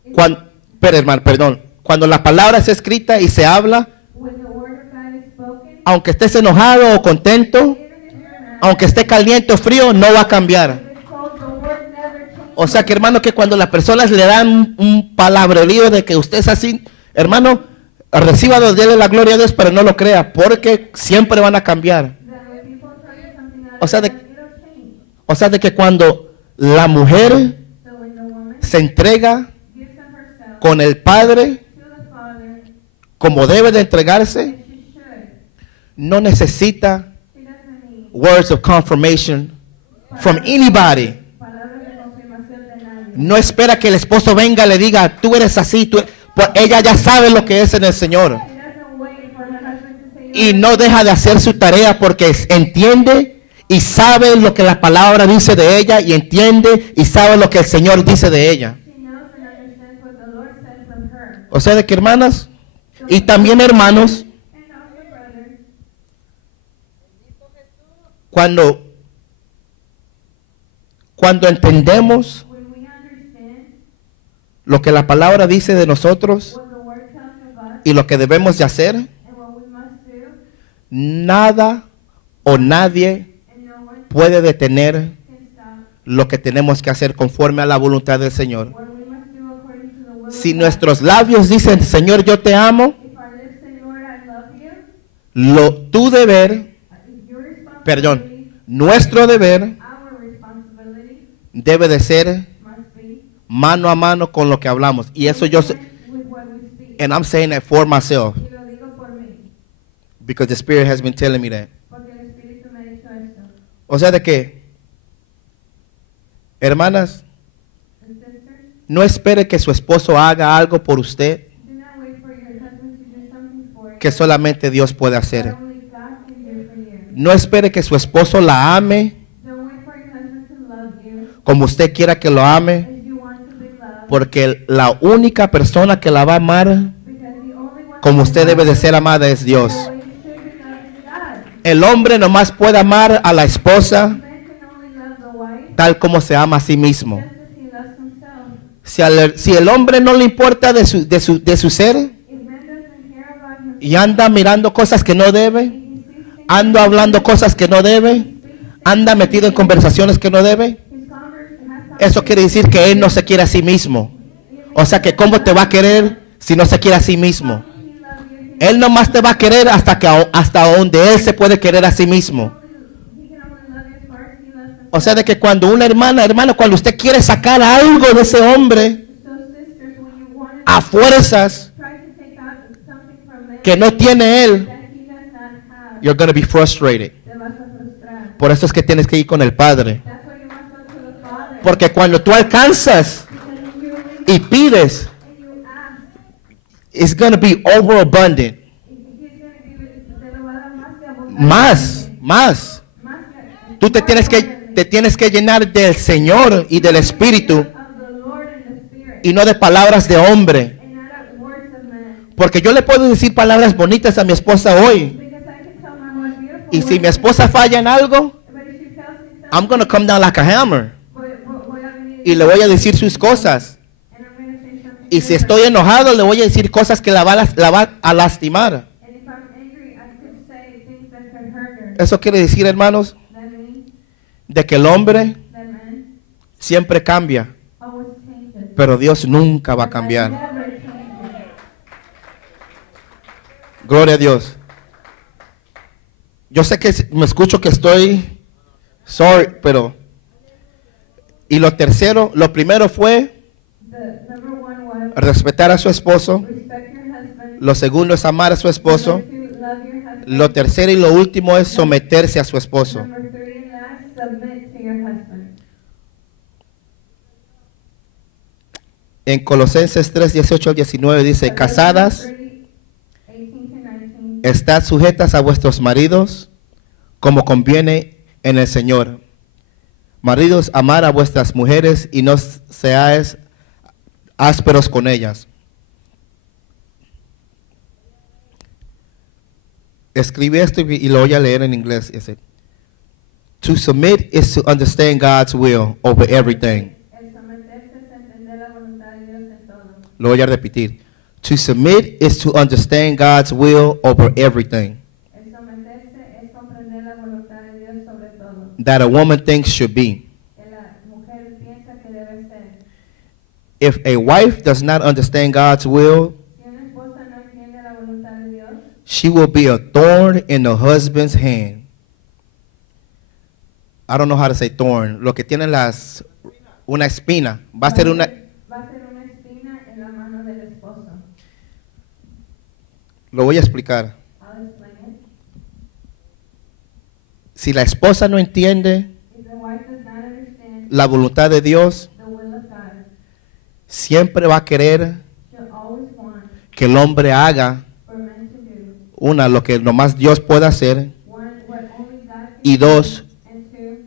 It's Cuando, pero hermano, perdón. Cuando la palabra es escrita y se habla, when the word of God is spoken, aunque estés enojado o contento, even if you're not, aunque esté caliente o frío, no va a cambiar. if it's cold, the word never changes. O sea que hermano, que cuando las personas le dan un palabrerío de que usted es así, hermano, recíbalo, déle la gloria a Dios, pero no lo crea, porque siempre van a cambiar. That when people tell you something out O sea, of de- God, it'll change. O sea de que cuando la mujer So when the woman se entrega gives of herself con el Padre to the Father, como debe de entregarse, as she should, no necesita she doesn't need words of confirmation from anybody. palabras de confirmación de nadie. No espera que el esposo venga y le diga, tú eres así, pues ella ya sabe lo que es en el Señor. She doesn't wait for her husband to say, Y no deja de hacer su tarea porque entiende y sabe lo que la palabra dice de ella y entiende y sabe lo que el Señor dice de ella. she knows and understands what the Lord says of her. O sea de que hermanas y también hermanos, And also brothers, cuando entendemos when we understand lo que la palabra dice de nosotros what the word tells of us y lo que debemos de hacer, and what we must do, nada o nadie and no one puede detener can stop lo que tenemos que hacer conforme a la voluntad del Señor. what we must do according to the will of Si God. nuestros labios dicen, Señor, yo te amo, If our lips say, Lord, I love you, tu deber, your responsibility, perdón, nuestro deber our responsibility debe de ser must be mano a mano con lo que hablamos. Y eso yo sé, with what we speak. and I'm saying it for myself, Y lo digo por mí, because the Spirit has been telling me that. porque el Espíritu me ha dicho esto. O sea de que, hermanas, And sisters, no espere que su esposo haga algo por usted do not wait for your husband to do something for you que solamente Dios puede hacer. that only God can do for you. No espere que su esposo la ame Don't wait for your husband to love you como usted quiera que lo ame, as you want to be loved, porque la única persona que la va a amar because the only one como that usted can debe de love ser amada es you Dios. the way you should be loved is God. El hombre nomás puede amar a la esposa Man can only love the wife tal como se ama a sí mismo. just as he loves himself. Si el hombre no le importa de su ser If man doesn't care about himself y anda mirando cosas que no debe, and he sees things, anda hablando cosas que no debe, anda metido en conversaciones que no debe, his converse has eso quiere decir que él no se quiere a sí mismo. O sea que ¿cómo te va a querer si no se quiere a sí mismo? he love you, Él nomás te va a querer hasta donde él se puede querer a sí mismo. he can only love you as far as he loves himself. O sea de que cuando una hermano, cuando usted quiere sacar algo de ese hombre So sisters, when you want to a fuerzas try to take out something from man que no tiene él, that he does not have, you're going to be frustrated. te vas a frustrar. Por eso es que tienes que ir con el Padre. That's why you must go to the Father. Porque cuando tú alcanzas Because when you reach y pides, and you ask, it's going to be overabundant. he's going to give it, te lo va a dar más que abundante. Más. Más que, Tú te tienes que llenar del Señor y del Espíritu of the Lord and the Spirit, y no de palabras de hombre. and not of words of man. Porque yo le puedo decir palabras bonitas a mi esposa hoy. Because I can tell my most beautiful Y si mi words, esposa falla en algo, but if she tells me something, I'm going to come down like a hammer. voy a venir Y le voy a decir sus cosas. and I'm going to say something Y si different. estoy enojado, le voy a decir cosas que la va a lastimar. And if I'm angry, I could say things that could hurt her. Eso quiere decir, hermanos, That means de que el hombre that man siempre cambia, always changes. pero Dios nunca va a But cambiar. never changes. Gloria a Dios. Yo sé que me escucho que estoy sorry, pero y lo primero fue The number one was respetar a su esposo. respect your husband. Lo segundo es amar a su esposo. Number two, love your husband. Lo tercero y lo último es someterse a su esposo. Number three and last, submit to your husband. En Colosenses 3, 18 al 19 dice, casadas, 18-19. estad sujetas a vuestros maridos como conviene en el Señor. Maridos, amar a vuestras mujeres y no seáis ásperos con ellas. Escribe esto y lo voy a leer en inglés. Dice, to submit is to understand God's will over everything. El someterse es entender la voluntad de Dios en todo. Lo voy a repetir. To submit is to understand God's will over everything El someterse es comprender la voluntad de Dios sobre todo. that a woman thinks should be. Que la mujer piensa que debe ser. If a wife does not understand God's will, Si una esposa no entiende la voluntad de Dios, she will be a thorn in the husband's hand. I don't know how to say thorn. Lo que tiene una espina. Va a ser una... va a ser una espina en la mano del esposo. Lo voy a explicar. I'll explain it. Si la esposa no entiende If the wife does not understand la voluntad de Dios, the will of God, siempre va a querer she'll always want que el hombre haga for men to do lo que nomás Dios puede hacer, one, what only God can y dos, do, and two,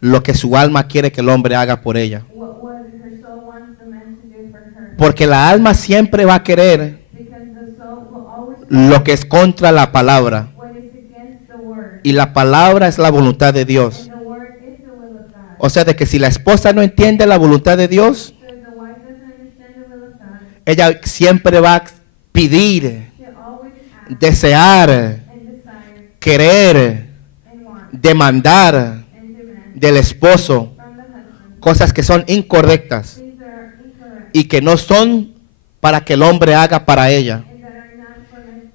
lo que su alma quiere que el hombre haga por ella. what her soul wants the man to do for her. Porque la alma siempre va a querer Because the soul will always lo que es contra la palabra. what is against the word. Y la palabra es la voluntad de Dios. And the word is the will of God. O sea, de que si la esposa no entiende la voluntad de Dios, So if the wife doesn't understand the will of God, ella siempre va a pedir, she'll always ask desear, and desire querer, and want demandar and demand del esposo from the husband cosas que son incorrectas things that are incorrect y que no son para que el hombre haga para ella. and that are not for men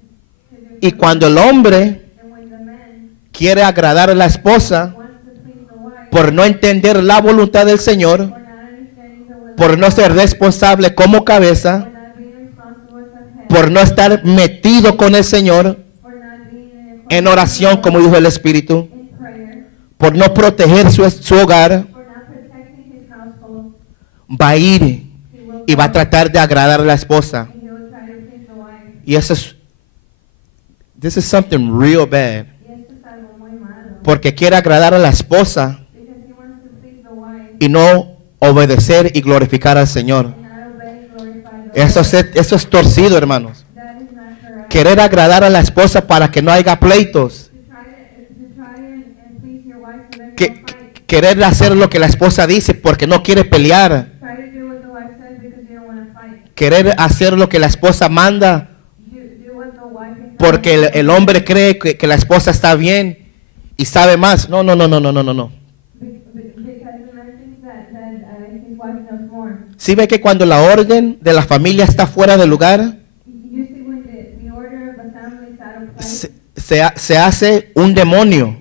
to do. Y cuando el hombre And when the man quiere agradar a la esposa wants to please the wife por no entender la voluntad del Señor, for not understanding the will por no ser responsable como cabeza, for not being responsible as a head, por no estar metido con el Señor for not being en oración, como dijo el Espíritu, in prayer, por no proteger su hogar, for not protecting his household, va a ir he will y va a go tratar de agradar a la esposa. and he will try to please the wife. Y eso es, this is something real bad, Y esto es algo muy malo. porque quiere agradar a la esposa Because he wants to please the wife y no obedecer y glorificar al Señor. and not obey and glorify the Eso Lord. eso es torcido, hermanos. That is not correct. Querer agradar a la esposa para que no haya pleitos. To try and please your wife so that you Que, don't fight. querer hacer lo que la esposa dice porque no quiere pelear. Try to do what the wife says because you don't want to fight. Querer hacer lo que la esposa manda Do what the wife is porque el hombre cree que la esposa está bien y sabe más. No, no, no, no, no, no, no, no. Because the man thinks that his wife knows more. ¿Sí ve que cuando la orden de la familia está fuera de lugar, You see when the order of the family is out of place, se hace un demonio?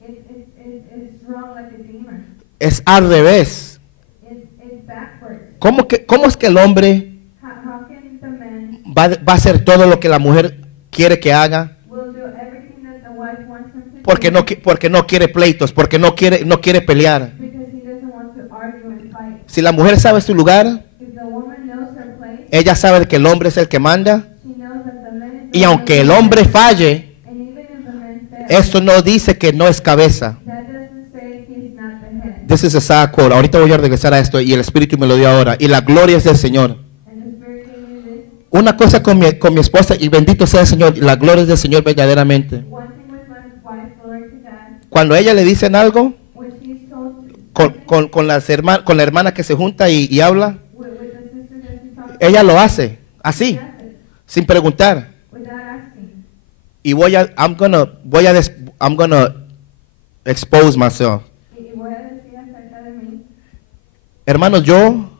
it's wrong like a demon. Es al revés. It's backwards. ¿Cómo es que el hombre How can the man va a hacer todo lo que la mujer quiere que haga? will do everything that the wife wants him to Porque do porque no quiere pleitos, porque no quiere pelear. because he doesn't want to argue and fight? Si la mujer sabe su lugar, If the woman knows her place, ella sabe que el hombre es el que manda. she knows that the man is Y the aunque el one hombre falle, and even if the man fails, eso no dice que no es cabeza. that doesn't say he's not the head. This is a sad quote. Ahorita voy a regresar a esto y el Espíritu me lo dio ahora. Y la gloria es del Señor. And the Spirit gave me this. Una cosa con mi esposa, y bendito sea el Señor, y la gloria es del Señor verdaderamente. One thing with my wife, glory to God, Cuando a ella le dicen algo, when she's told con la hermana que se junta y habla, with the sister that she talks ella lo hace, she así, does it sin preguntar. without asking. Y I'm gonna expose myself. Y voy a decir acerca de mí, Hermanos, yo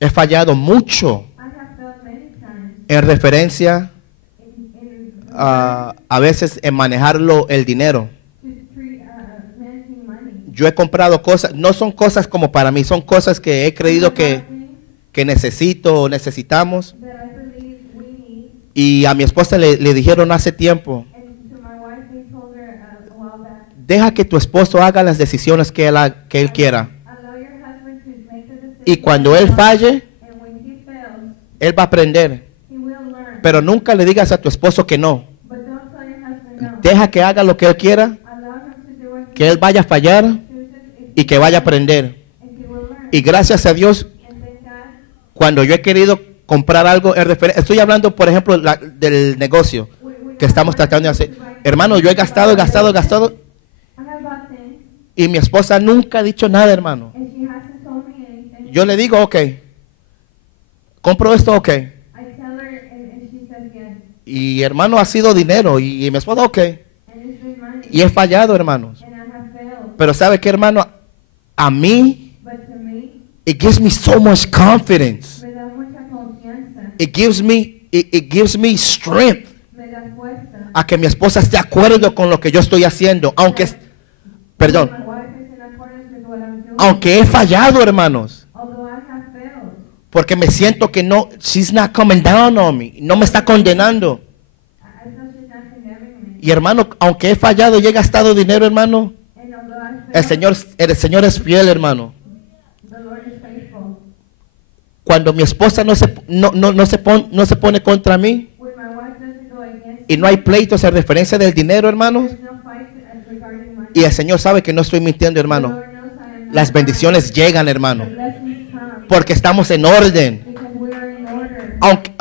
he fallado mucho I have felt many times en referencia in a veces en manejarlo el dinero. to treat managing money. Yo he comprado cosas, no son cosas como para mí, son cosas que he creído Things que necesito o necesitamos. that I believe we need. Y a mi esposa le dijeron hace tiempo, And to my wife, they told her a while back, deja que tu esposo haga las decisiones que él quiera. allow your husband to make the decision. Y cuando él falle, And when he fails, él va a aprender. he will learn. Pero nunca le digas a tu esposo que no. But don't tell your husband no. Deja que haga lo que él quiera, Allow him to do what he que él vaya a fallar chooses y que vaya a aprender. and he will learn. Y gracias a Dios, And thank God, cuando yo he querido comprar algo, estoy hablando, por ejemplo, del negocio que estamos tratando de hacer. Hermano, yo he gastado I have bought things, y mi esposa nunca ha dicho nada, hermano. and she hasn't told me anything. Yo le digo, ok, compro esto, ok. Y hermano, ha sido dinero. Y mi esposa, ok. and it's been money, Y he fallado, hermanos. and I have failed. Pero ¿sabe qué, hermano? A mí, But to me, it gives me so much confidence. me da mucha confianza, It gives me strength me da fuerza. a que mi esposa esté de acuerdo con lo que yo estoy haciendo. Perdón, My wife is in accordance with what I'm doing. aunque he fallado, hermanos. Although I have failed, Porque me siento que no, she's not coming down on me. No me está condenando. I feel she's not condemning me. Y hermano, aunque he fallado y he gastado dinero, hermano, And although I el failed, Señor es fiel, hermano. the Lord is faithful. Cuando mi esposa no se pone contra mí When my wife doesn't go against y no hay pleitos en referencia del dinero, hermanos, there's no fight regarding money. y el Señor sabe que no estoy mintiendo, The hermano, Lord knows I am not las bendiciones llegan, hermano, lying. The blessings come porque estamos en orden. because we are in order. Aunque,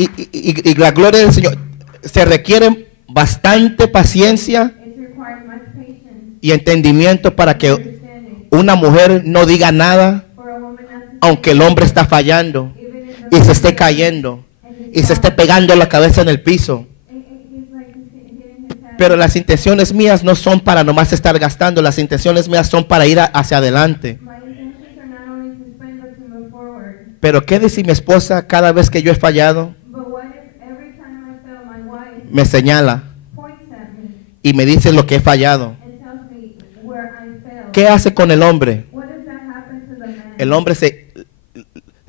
y la gloria del Señor, se requiere bastante paciencia It requires much patience, y entendimiento para que understanding, una mujer no diga nada, for a woman not to aunque el hombre está fallando even if y se esté cayendo y se esté pegando la cabeza en el piso. he's like hitting his head. Pero las intenciones mías no son para nomás estar gastando, las intenciones mías son para ir hacia adelante. My intentions are not only to spend but to move forward. Pero ¿qué dice mi esposa cada vez que yo he fallado? But what if every time I fail, my wife Me señala points at me y me dice lo que he fallado. and tells me where I failed? ¿Qué hace con el hombre? What does that happen to the man? El hombre se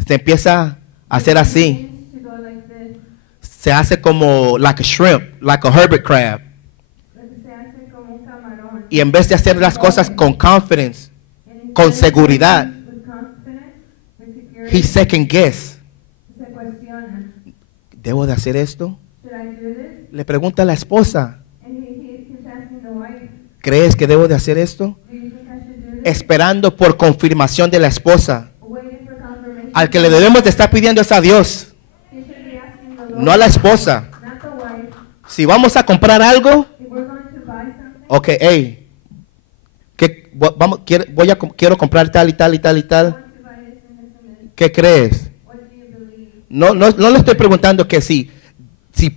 empieza a hacer así. To go like this, Se hace como like a shrimp, like a hermit crab. se hace como un camarón. Y en vez de hacer las cosas con confidence, And con instead of seguridad, with confidence, with security, he second guess. se cuestiona. ¿Debo de hacer esto? Should I do this? Le pregunta a la esposa, And he's asking the wife, ¿crees que debo de hacer esto? do you think I should do this? Esperando por confirmación de la esposa. Waiting for confirmation. Al que le debemos de estar pidiendo es a Dios, He should be asking the Lord, no a la esposa. not the wife. Si vamos a comprar algo, If we're going to buy something, ok, hey, quiero comprar tal y tal y tal y I tal. want to buy this and this and this. ¿Qué crees? What do you believe? No le estoy preguntando que si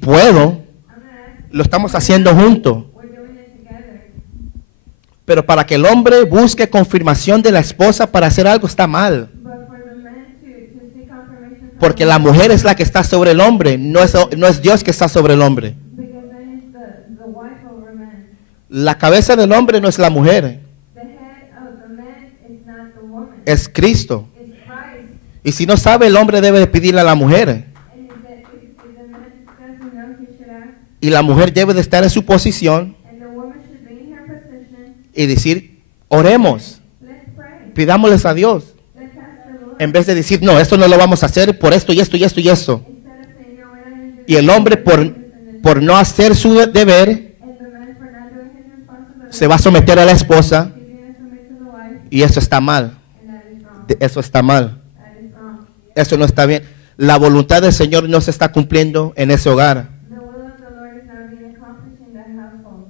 puedo, I'm not asking. lo estamos haciendo juntos. We're doing it together. Pero para que el hombre busque confirmación de la esposa para hacer algo está mal. But for the man to seek confirmation from Porque la mujer es la que está sobre el hombre, no es Dios que está sobre el hombre. because then it's the wife over man. La cabeza del hombre no es la mujer, The head of the man is not the woman. es Cristo. It's Christ. Y si no sabe, el hombre debe de pedirle a la mujer. And if the man doesn't know, he should ask. Y la mujer debe de estar en su posición And the woman should be in her position. y decir, oremos, Let's pray. pidámosles a Dios. Let's ask the Lord. En vez de decir, no, esto no lo vamos a hacer por esto y esto y esto y esto. Instead of saying, no, we're not going to do Y el hombre por no hacer su deber, and the man for not doing his responsibility, se va a someter a la esposa he's going to submit to the wife, y eso está mal. and that is wrong. Eso está mal. That is wrong. Eso no está bien. La voluntad del Señor no se está cumpliendo en ese hogar. The will of the Lord is not being accomplished in that household.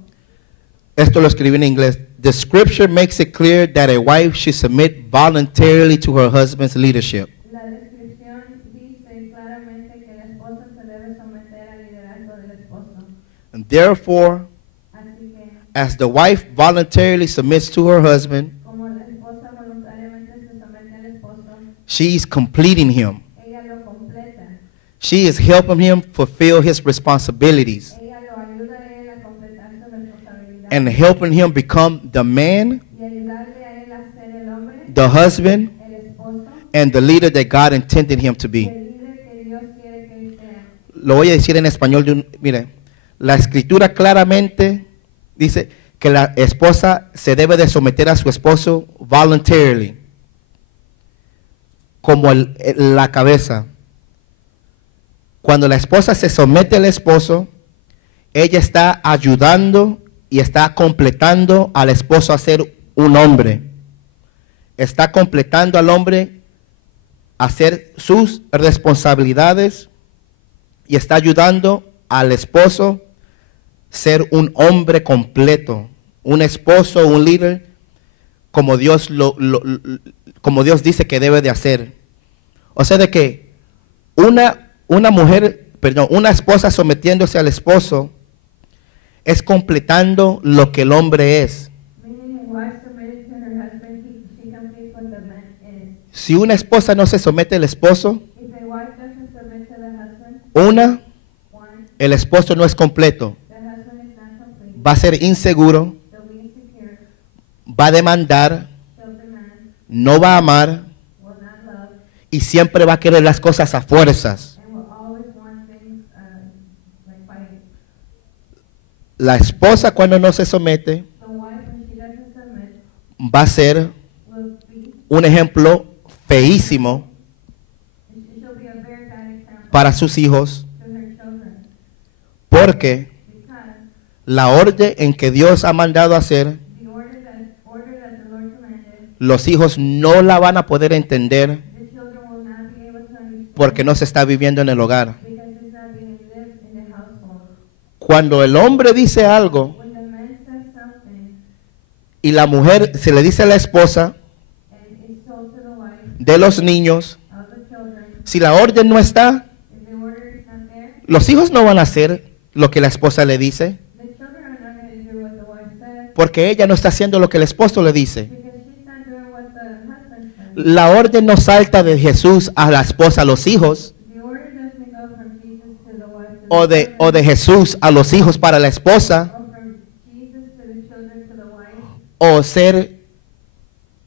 Esto lo escribí en inglés. The scripture makes it clear that a wife should submit voluntarily to her husband's leadership. La descripción dice claramente que la esposa se debe someter al liderazgo del esposo. And therefore, Así que, as the wife voluntarily submits to her husband, como la esposa voluntariamente se somete al esposo, she's completing him. ella lo completa. She is helping him fulfill his responsibilities Ella lo ayuda a él a completar su responsabilidad and helping him become the man, y ayudarle a él a ser el hombre, the husband, el esposo, and the leader that God intended him to el be. líder que Dios quiere que él sea. Lo voy a decir en español. Mire, la escritura claramente dice que la esposa se debe de someter a su esposo voluntarily, como la cabeza. Cuando la esposa se somete al esposo, ella está ayudando y está completando al esposo a ser un hombre. Está completando al hombre a hacer sus responsabilidades y está ayudando al esposo a ser un hombre completo, un esposo, un líder, como Dios dice que debe de hacer. O sea, de que una mujer perdón, una esposa sometiéndose al esposo es completando lo que el hombre es. Meaning a wife submitted to her husband, she completes what the man is. Si una esposa no se somete al esposo, If a wife doesn't submit to the husband, una, one, el esposo no es completo. the husband is not complete. Va a ser inseguro, They'll be insecure, va a demandar, they'll demand, no va a amar will not love, y siempre va a querer las cosas a fuerzas. and will always want things like fighting. La esposa cuando no se somete The wife, when she doesn't submit, va a ser will be, un ejemplo feísimo she'll be a very bad example para sus hijos to her children. porque Because la orden en que Dios ha mandado hacer, the order that the Lord commanded, los hijos no la van a poder entender the children will not be able to understand porque no se está viviendo en el hogar. because it's not being lived in the household. Cuando el hombre dice algo When the man says something y la mujer se le dice a la esposa and it's told to the wife de los niños, of the children, si la orden no está, if the order is not there, los hijos no van a hacer lo que la esposa le dice the children are not going to do what the wife says porque ella no está haciendo lo que el esposo le dice. because she's not doing what the husband says. La orden no salta de Jesús a la esposa a los hijos The order doesn't go from Jesus to the wife to o the o de Jesús a los hijos para la esposa or from Jesus to the children to the wife,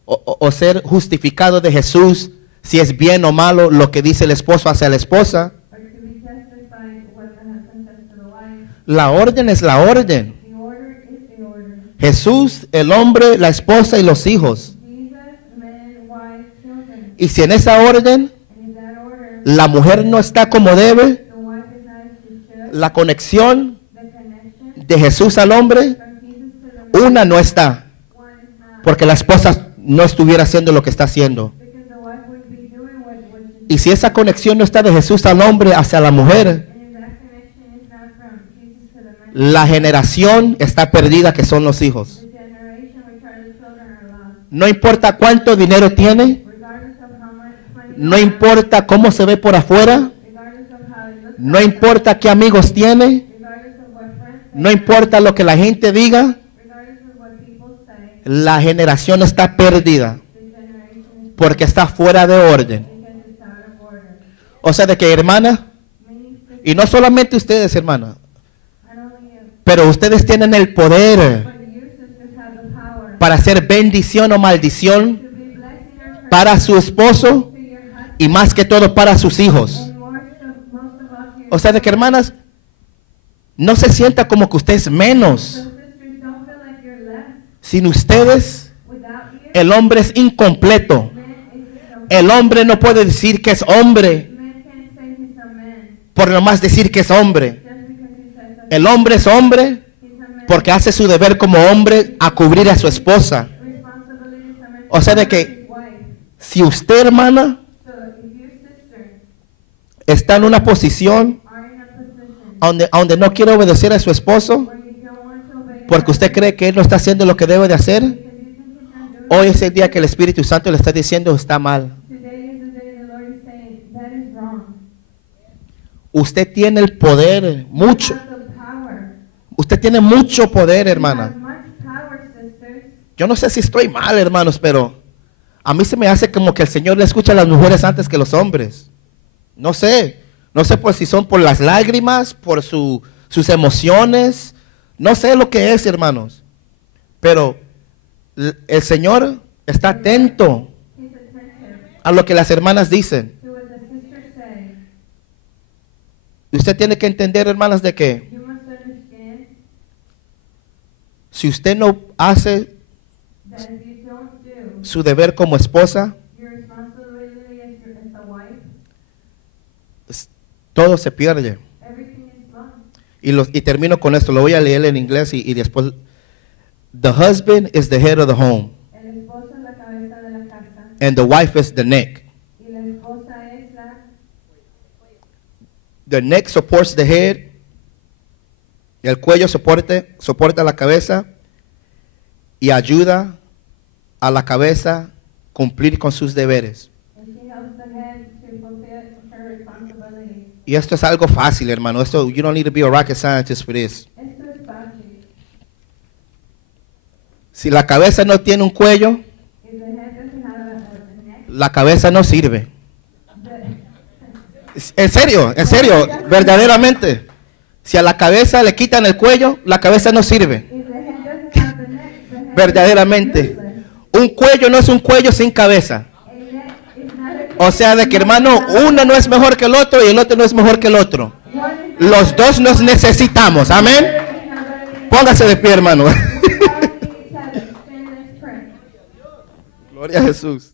o ser justificado de Jesús si es bien o malo lo que dice el esposo hacia la esposa. or to be justified what the husband says to the wife. La orden es la orden. The order is the order. Jesús, el hombre, la esposa y los hijos. Jesus, man, wife, children. Y si en esa orden And in that order, la mujer no está como debe, the wife is not as she should, la conexión the connection de Jesús al hombre, from Jesus to the man, una no está, one is not. porque la esposa no estuviera haciendo lo que está haciendo. Because the wife would be doing what she's Y si esa conexión no está de Jesús al hombre hacia la mujer, and if that connection is not from Jesus to the man, la generación está perdida que son los hijos. the generation which are the children are lost. No importa cuánto dinero tiene, Regardless of how much money no you have, importa cómo se ve por afuera, regardless of how it looks, no importa qué amigos tiene, regardless of what friends say, no importa lo que la gente diga, regardless of what people say, la generación está perdida the generation is porque está fuera de orden. because it's out of order. O sea, de que hermana, Many sisters, y no solamente ustedes, hermana, not only you, pero ustedes tienen el poder but you sisters have the power para hacer bendición o maldición to be blessing or para su esposo to your husband y más que todo para sus hijos. and most of all to your O sea, de que hermanas, no se sienta como que usted es menos. So sisters, don't feel like you're less Sin ustedes, without you. el hombre es incompleto. Man is so El hombre no puede decir que es hombre man can't say he's a man por nomás decir que es hombre. just because he says so. El hombre es hombre He's a man. porque hace su deber como hombre a cubrir a su esposa. Responsibility is a man O sea, de to que- his wife. Si usted, hermana, So if your sister está en una posición are in a position donde no quiere obedecer a su esposo where you don't want to obey porque your usted cree que él no está haciendo lo que debe de hacer, because you think he's not doing hoy es el día que el Espíritu Santo le está diciendo está mal. today is the day the Lord is saying that is wrong. Usted tiene el poder, mucho. You have the power. Usted tiene mucho poder, You have hermana. much power, sisters. Yo no sé si estoy mal, hermanos, pero a mí se me hace como que el Señor le escucha a las mujeres antes que los hombres. No sé. No sé por si son por las lágrimas, por sus emociones. No sé lo que es, hermanos. Pero el Señor está atento He's attentive a lo que las hermanas dicen. to what the sisters say. Y usted tiene que entender, hermanas, de que You must understand si usted no hace that if you don't do su deber como esposa, your responsibility as a wife, todo se pierde. everything is lost. Y termino con esto, lo voy a leer en inglés y después. The husband is the head of the home El esposo es la cabeza de la casa and the wife is the neck. y la esposa es la The neck supports the head. El cuello soporta la cabeza y ayuda a la cabeza cumplir con sus deberes. and she helps the head to fulfill her responsibilities. Y esto es algo fácil, hermano. Esto, you don't need to be a rocket scientist for this. Esto es fácil. Si la cabeza no tiene un cuello, If the head doesn't have a neck, la cabeza no sirve. the, En serio, verdaderamente. Si a la cabeza le quitan el cuello, la cabeza no sirve. if the head doesn't have the neck, the head Verdaderamente. is useless. Un cuello no es un cuello sin cabeza. A neck is not a neck. O sea, de que hermano, uno no es mejor que el otro y el otro no es mejor que el otro. One is Los dos nos necesitamos. Amén. Póngase de pie, hermano. not each other. Stand and pray. Gloria a Jesús.